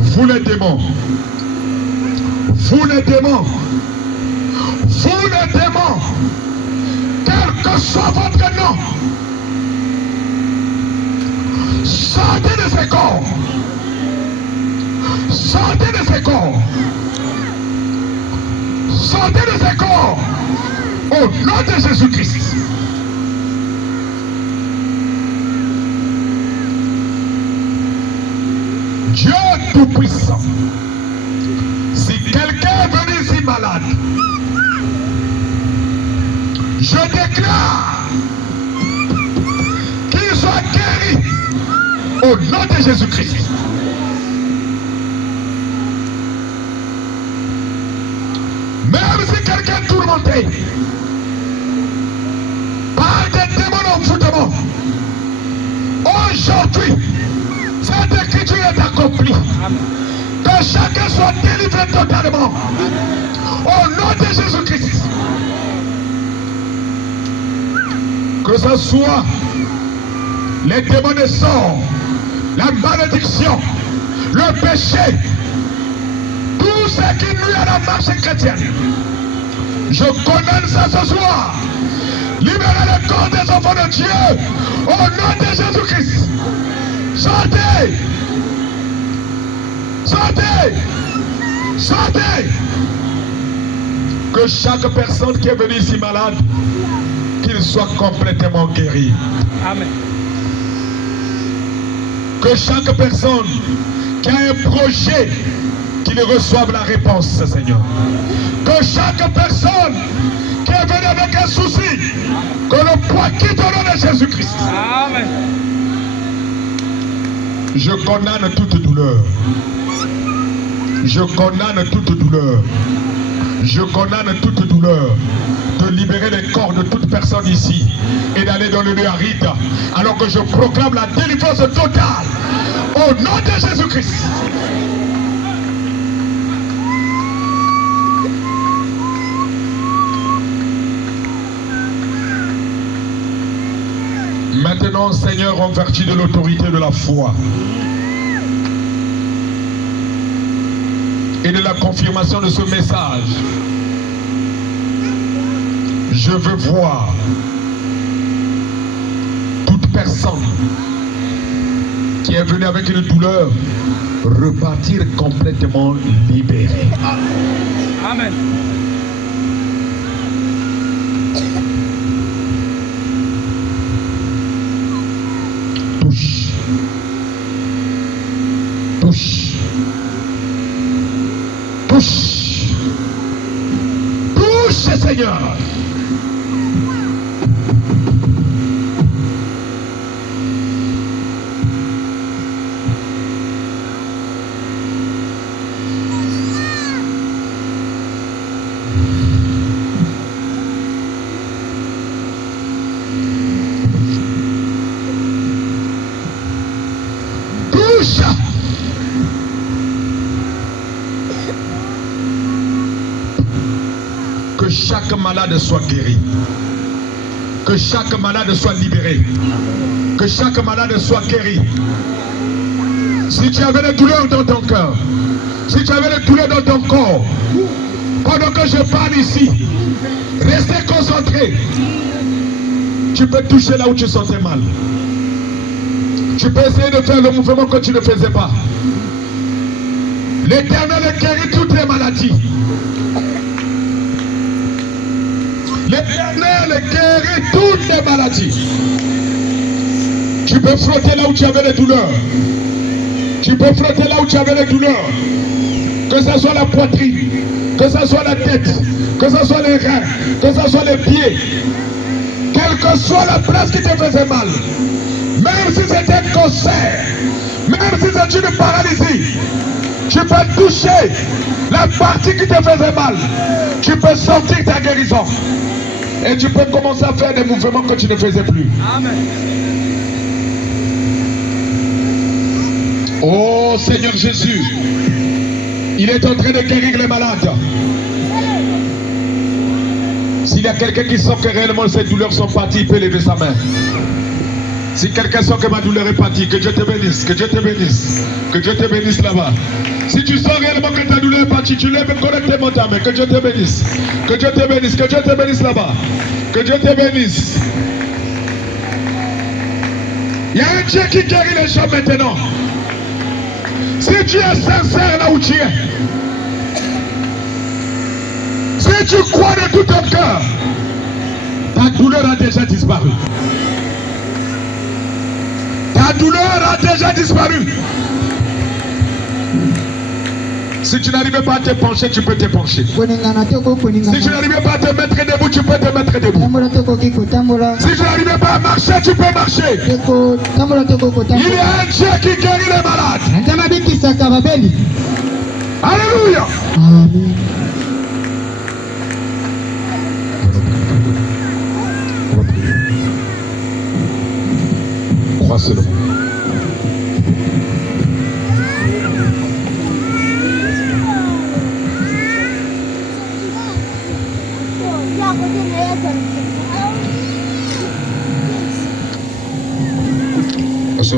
Vous les démons, vous les démons, vous les démons, quel que soit votre nom, sortez de ces corps, sortez de ces corps, sortez de ces corps, au nom de Jésus-Christ. Dieu Tout-Puissant, si quelqu'un est venu ici malade, je déclare qu'il soit guéri au nom de Jésus-Christ. Même si quelqu'un est tourmenté par des démons d'envoûtement, aujourd'hui, cette écriture est accomplie. Que chacun soit délivré totalement. Au nom de Jésus-Christ. Que ce soit les démons de sang, la malédiction, le péché, tout ce qui nuit à la marche chrétienne. Je condamne ça ce soir. Libérez le corps des enfants de Dieu. Au nom de Jésus-Christ. Sortez! Sortez! Sortez! Que chaque personne qui est venue ici malade, qu'il soit complètement guéri. Amen. Que chaque personne qui a un projet, qu'il reçoive la réponse, Seigneur. Que chaque personne qui est venue avec un souci, que le poids quitte au nom de Jésus-Christ. Amen. Je condamne toute douleur. Je condamne toute douleur. Je condamne toute douleur de libérer les corps de toute personne ici et d'aller dans le lieu aride alors que je proclame la délivrance totale au nom de Jésus-Christ. Maintenant, Seigneur, en vertu de l'autorité de la foi et de la confirmation de ce message, je veux voir toute personne qui est venue avec une douleur repartir complètement libérée. Amen. Touche. Touche. Touche. Touche, Seigneur. Que chaque malade soit guéri. Que chaque malade soit libéré. Que chaque malade soit guéri. Si tu avais des douleurs dans ton cœur, si tu avais des douleurs dans ton corps, pendant que je parle ici, restez concentré. Tu peux toucher là où tu sentais mal. Tu peux essayer de faire le mouvement que tu ne faisais pas. L'Éternel guérit toutes les maladies. L'Éternel guérit toutes les maladies. Tu peux frotter là où tu avais les douleurs. Tu peux frotter là où tu avais les douleurs. Que ce soit la poitrine, que ce soit la tête, que ce soit les reins, que ce soit les pieds. Quelle que soit la place qui te faisait mal. Même si c'était un cancer, même si c'est une paralysie, tu peux toucher la partie qui te faisait mal. Tu peux sentir ta guérison. Et tu peux commencer à faire des mouvements que tu ne faisais plus. Amen. Oh Seigneur Jésus, il est en train de guérir les malades. S'il y a quelqu'un qui sent que réellement ces douleurs sont parties, il peut lever sa main. Si quelqu'un sent que ma douleur est partie, que Dieu te bénisse, que Dieu te bénisse, que Dieu te bénisse là-bas. Si tu sens réellement que ta douleur est partie, tu lèves correctement ta main, que Dieu te bénisse, que Dieu te bénisse, que Dieu te bénisse là-bas, que Dieu te bénisse. Il y a un Dieu qui guérit les gens maintenant. Si tu es sincère là où tu es, si tu crois de tout ton cœur, ta douleur a déjà disparu. Ta douleur a déjà disparu. Si tu n'arrives pas à te pencher, tu peux te pencher. Si tu n'arrives pas à te mettre debout, tu peux te mettre debout. Si tu n'arrives pas à marcher, tu peux marcher. Il y a un Dieu qui guérit les malades. Alléluia. Crois seulement.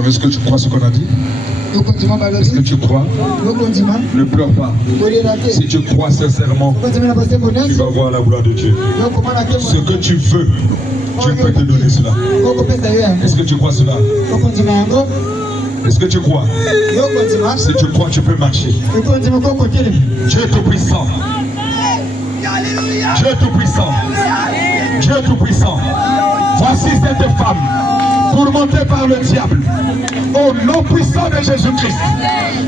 Est-ce que tu crois ce qu'on a dit? Est-ce que tu crois? Ne pleure pas. Si tu crois sincèrement, tu vas voir la gloire de Dieu. Ce que tu veux, Dieu peut te donner cela. Est-ce que tu crois cela? Est-ce que tu crois? Si tu crois, tu peux marcher. Dieu est tout puissant. Dieu est tout puissant. Dieu est tout puissant. Voici cette femme tourmentée par le diable. Au nom puissant de Jésus-Christ,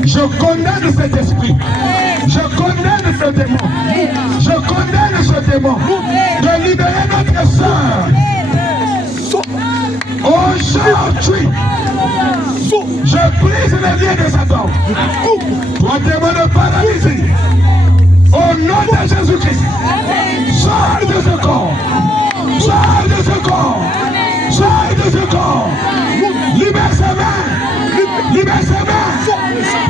je condamne cet esprit. Je condamne ce démon. Je condamne ce démon de libérer notre soeur. Aujourd'hui, je brise les liens de Satan. Toi, démon de paralysie, au nom de Jésus-Christ, sors de ce corps. Sors de ce corps. Sors de ce corps. Libère sa main. Libère sa main.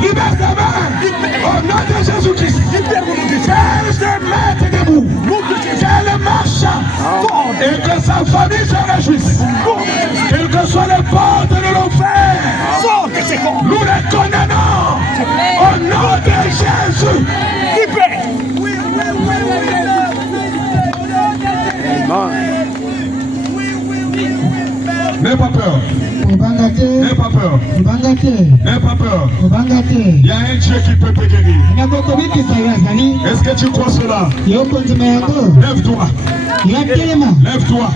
Libère sa main. Au nom de Jésus-Christ. Qu'elle se mette debout. Qu'elle marche. Et que sa famille se réjouisse. Quelles que soient les portes de l'enfer, nous les condamnons. Au nom de Jésus. N'aie pas peur. N'aie pas peur. N'aie pas peur. Il y a un Dieu qui peut te guérir. Est-ce que tu crois cela? Lève-toi. Lève-toi.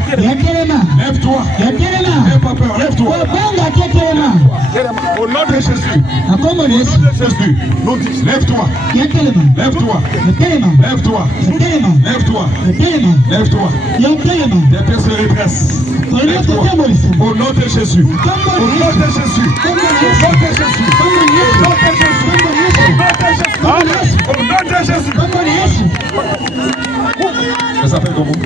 Lève-toi. N'aie pas peur. Lève-toi. Au nom de Jésus. Au nom de Jésus. Lève-toi. Lève-toi. Lève-toi. Lève-toi. Lève-toi. Les pieds se redressent. Lève-toi. Au nom de Jésus. Au nom de Jésus. Au nom de Jésus. Au nom de Jésus. Au nom de Jésus. Ça s'appelle comment?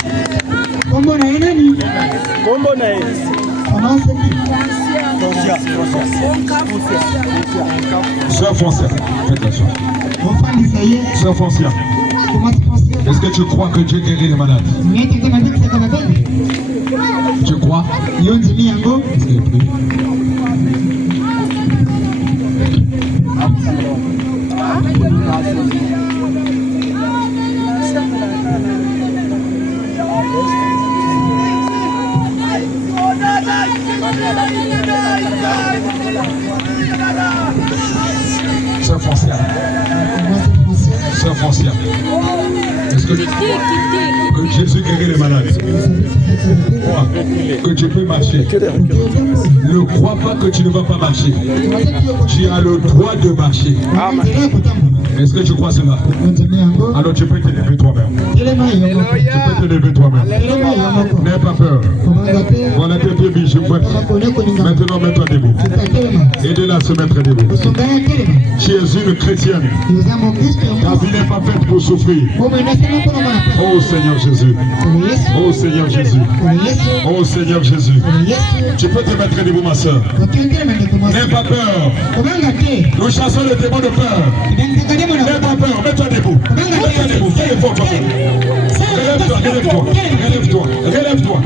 Sœur Foncière. Faites la soeur. Sœur Foncière. Est-ce que tu crois que Dieu guérit les malades? Tu crois? Est-ce qu'il est plus? Que Jésus guérit les malades. Crois que tu peux marcher. Ne crois pas que tu ne vas pas marcher. Tu as le droit de marcher. Est-ce que tu crois cela? Alors tu peux te lever toi-même. Tu peux te lever toi-même. N'aie pas peur. Voilà tes pieds biches. Maintenant, mets-toi debout. Aide-la à se mettre debout. Tu es une chrétienne. Ta vie n'est pas faite pour souffrir. Oh Seigneur Jésus. Oh Seigneur Jésus. Oh Seigneur Jésus. Tu peux te mettre debout, ma soeur. N'aie pas peur. Nous chassons le démon de peur. N'aie pas peur. Mets-toi debout. Mets-toi debout. Fais l'effort, toi. Relève-toi, relève-toi. Relève-toi. Relève-toi.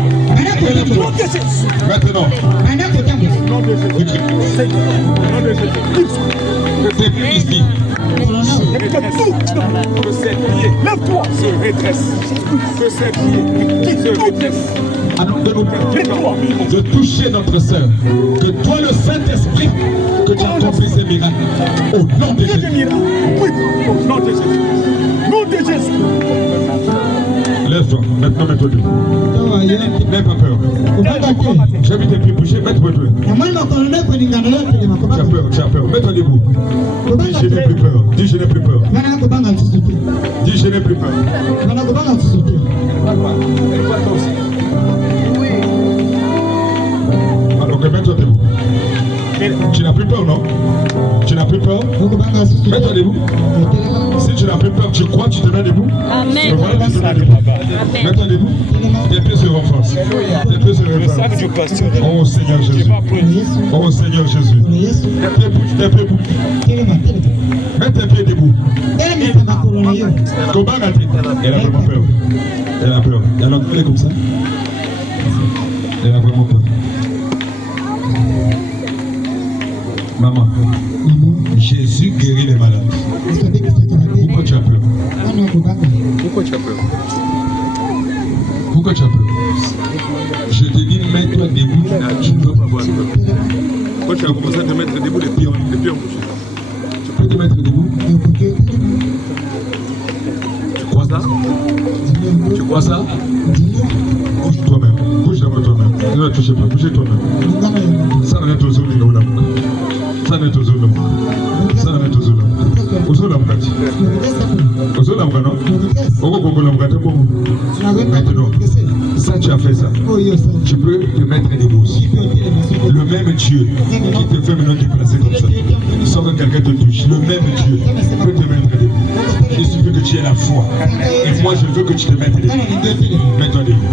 Relève-toi. Maintenant. Ici. Que ses pieds se redressent. Que ses pieds se redressent. De toucher notre sœur. Que toi, le Saint-Esprit, que tu accomplis ces miracles. Au nom de Jésus. Oui, au nom de Jésus. Nom de Jésus. Lève-toi. Maintenant, mets-toi debout. N'aie pas peur. J'ai vu tes pieds bouger. Mets-toi debout. Tu as peur. Tu as peur. Mets-toi debout. Dis, je n'ai plus peur. Dis, je n'ai plus peur. Dis, je n'ai plus peur. Alors que mets-toi debout. Tu n'as plus peur, non? Tu n'as plus peur? Mets-toi debout. Si tu n'as plus peur, tu crois, tu te mets debout. Amen. Voilà, tu te mets debout. Mets-toi debout. Tes pieds se renforcent. Tes pieds se renforcent. Oh Seigneur Jésus. Oh Seigneur Jésus. Tes pieds bouges. Mets tes pieds debout. Comment a-t-il? Elle a vraiment peur. Elle a peur. Elle a entendu comme ça. Elle a vraiment peur. Maman, Jésus guérit les malades. Pourquoi tu as peur? Pourquoi tu as peur? Pourquoi tu as peur? Je te dis, mets-toi debout, tu ne dois pas avoir peur. Quand tu as commencé à te mettre debout, les pieds ont bougé. Tu peux te mettre debout? Tu crois ça? Tu crois ça? Bouge toi-même. Bouge d'abord toi-même. Ne la touchez pas. Bougez toi-même. Ça n'a pas besoin de nous. Ça n'a pas besoin de nous. Ça n'a pas besoin de nous. Maintenant, ça tu as fait ça. Tu peux te mettre debout aussi. Le même Dieu qui te fait maintenant déplacer comme ça, sans que quelqu'un te touche, le même Dieu peut te mettre debout. Il suffit que tu aies la foi. Et moi je veux que tu te mettes debout. Mets-toi debout.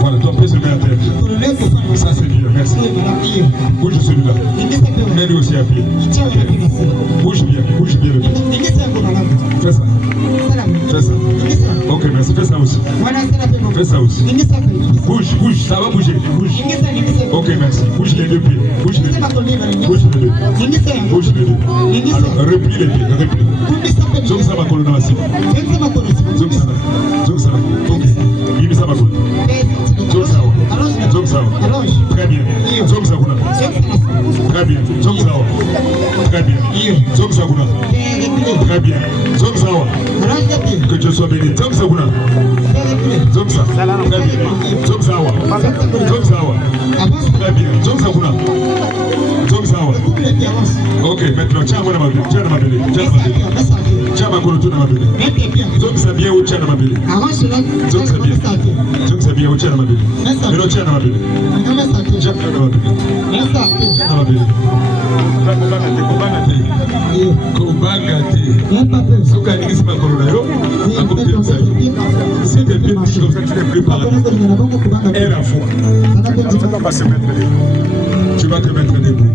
Voilà, ton pied se met à terre. Ça c'est mieux, merci. Bouge celui-là. Mets-lui aussi à pied. Bouge bien le pied. Fais ça. Fais ça. Ok, merci. Fais ça aussi. Fais ça aussi. Bouge, bouge, ça va bouger. Bouge. Ok, merci. Bouge les deux pieds. Bouge les deux. Bouge les deux. Bouge les deux. Alors, replie les pieds. Replie. Zoom ça va coller dans la cible. Zoom ça. Zoom ça. Ok. Mimi ça va coller. Zoom ça. Zoom ça. Très bien. Zoom ça. Très bien. Zoom ça. Très bien. Zoom ça. Très bien. Zoom ça. Que Dieu soit béni. Zoom ça. Zoom ça. Très bien. Zoom ça. Zoom ça. Très bien. Zoom ça. Zoom ça. Ok, maintenant, tiens moi dans ma vie. Tiens dans ma vie. Tiens ma colonie dans ma vie. Zoom ça bien ou tiens dans ma vie. Zoom ça bien. Zoom ça bien ou tiens dans ma vie. Mais tiens dans ma vie. Tiens dans ma vie. Dans ma vie. Kobagate. Soka ningisi ma corona yo. Akopi ça. Si tu es bien comme ça, tu t'es préparé. Et la foi. Tu vas te mettre debout.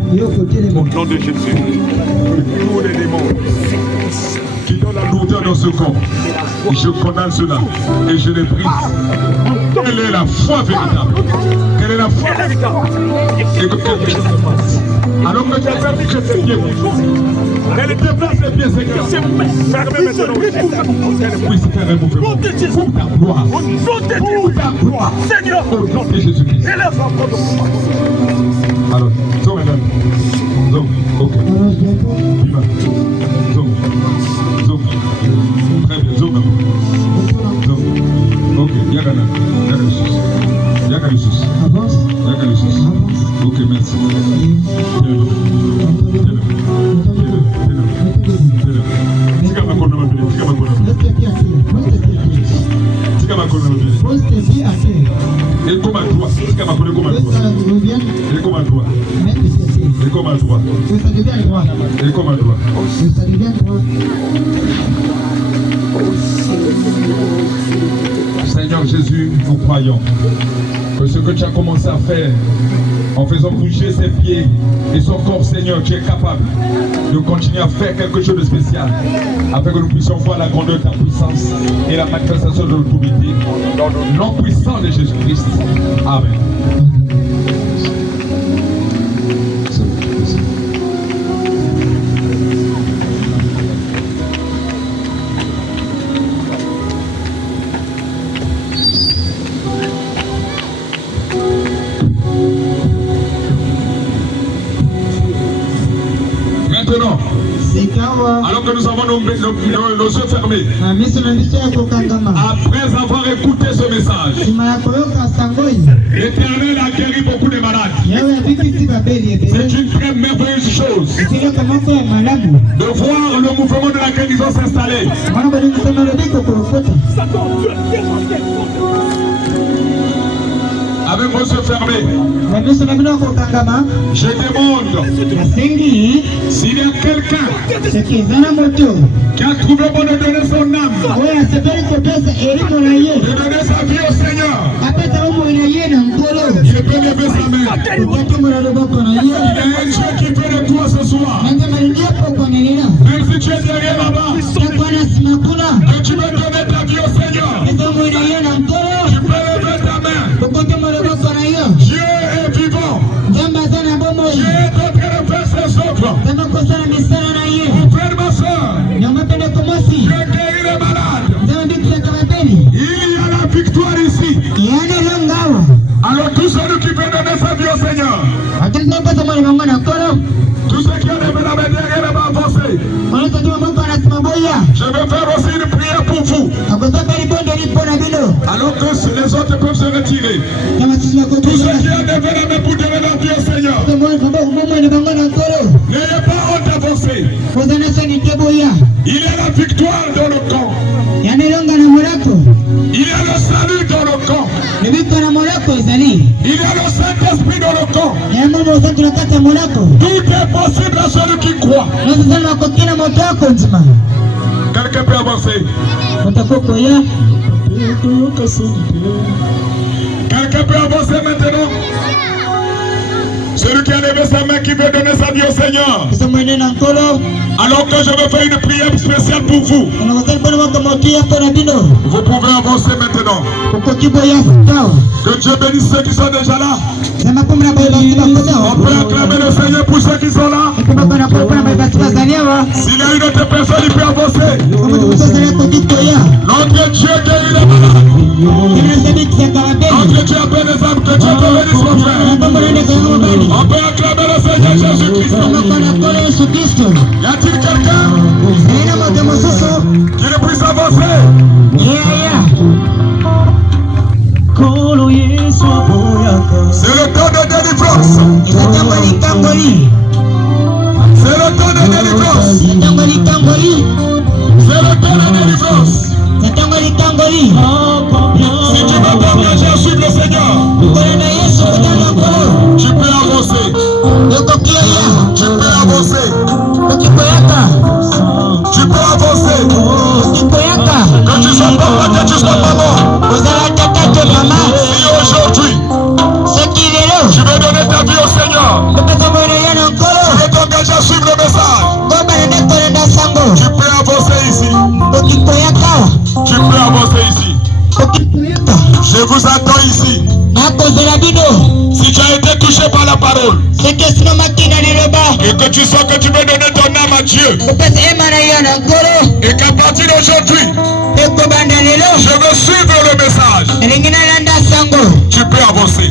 Au nom de Jésus, tous les démons qui donne la lourdeur dans ce corps, je condamne cela et je les brise. Quelle est la foi véritable? Quelle est la foi? Et que quelque chose se passe. Alors que tu as permis que tes pieds bougent. Elle déplace les pieds, Seigneur. Oui, c'est un mouvement. Pour ta gloire. Pour ta gloire. Seigneur, au nom de Jésus-Christ. élève encore de Alors, zoom madame. Zoom, ok. Viva. Zoom. Zoom. Très bien, zoom. Pose tes pieds à terre. Et comme à toi. Il est comme à toi. Mets tes pieds. Et comme à toi. Que ça devienne droit. Et comme à toi. Que ça devienne droit. Seigneur Jésus, nous croyons que ce que tu as commencé à faire en faisant bouger ses pieds et son corps, Seigneur, tu es capable de continuer à faire quelque chose de spécial afin que nous puissions voir la grandeur de ta puissance et la manifestation de l'autorité dans le nom puissant de Jésus-Christ. Amen. Maintenant, alors que nous avons nos yeux fermés, après avoir écouté ce message, l'Éternel a guéri beaucoup de malades. C'est une très merveilleuse chose de voir le mouvement de la guérison s'installer. Avec vos yeux fermés, je demande s'il y a quelqu'un qui a trouvé bon de donner son âme, de donner sa vie au Seigneur. Je peux lever sa main. Il y a un Dieu qui fait de toi ce soir. Même si tu es derrière là-bas, que tu veux donner ta vie au Seigneur, tu peux lever ta main. Dieu est vivant. Dieu est en train de faire ses œuvres. Mon frère, ma soeur, Dieu guérit les malades. Il y a la victoire ici. Alors tous ceux qui veulent donner sa vie au Seigneur, tous ceux qui ont levé la main derrière les mains avancées, je vais faire aussi une prière pour vous. Alors que les autres peuvent se retirer. Tous ceux qui ont levé la main pour donner la vie au Seigneur, n'ayez pas honte d'avancer. Il y a la victoire dans le camp. Il y a le salut dans le camp. Il y a le Saint-Esprit dans le camp. Tout est possible à celui qui croit. Quelqu'un peut avancer. Quelqu'un peut avancer maintenant. Celui qui a levé sa main qui veut donner sa vie au Seigneur. Alors que je vais faire une prière spéciale pour vous. Vous pouvez avancer maintenant. Que Dieu bénisse ceux qui sont déjà là. On peut acclamer le Seigneur pour ceux qui sont là. S'il y a une autre personne, il peut avancer. Notre Dieu guérit les malades. Notre Dieu appelle les âmes. Que Dieu te bénisse, mon frère. On peut acclamer le Seigneur Jésus-Christ. Y a-t-il quelqu'un qui ne puisse avancer? C'est le temps de délivrance. C'est le temps de délivrance. C'est le temps de délivrance. Si tu veux t'engager à suivre le Seigneur, tu peux avancer. Tu peux avancer. Tu peux avancer. Que tu sois papa, que tu sois maman. Si aujourd'hui tu veux donner ta vie au Seigneur, tu veux t'engager à suivre le message, tu peux avancer ici. Tu peux avancer ici. Je vous attends ici. Si tu as été touché par la parole et que tu sens que tu veux donner ton âme à Dieu et qu'à partir d'aujourd'hui je veux suivre le message, tu peux avancer.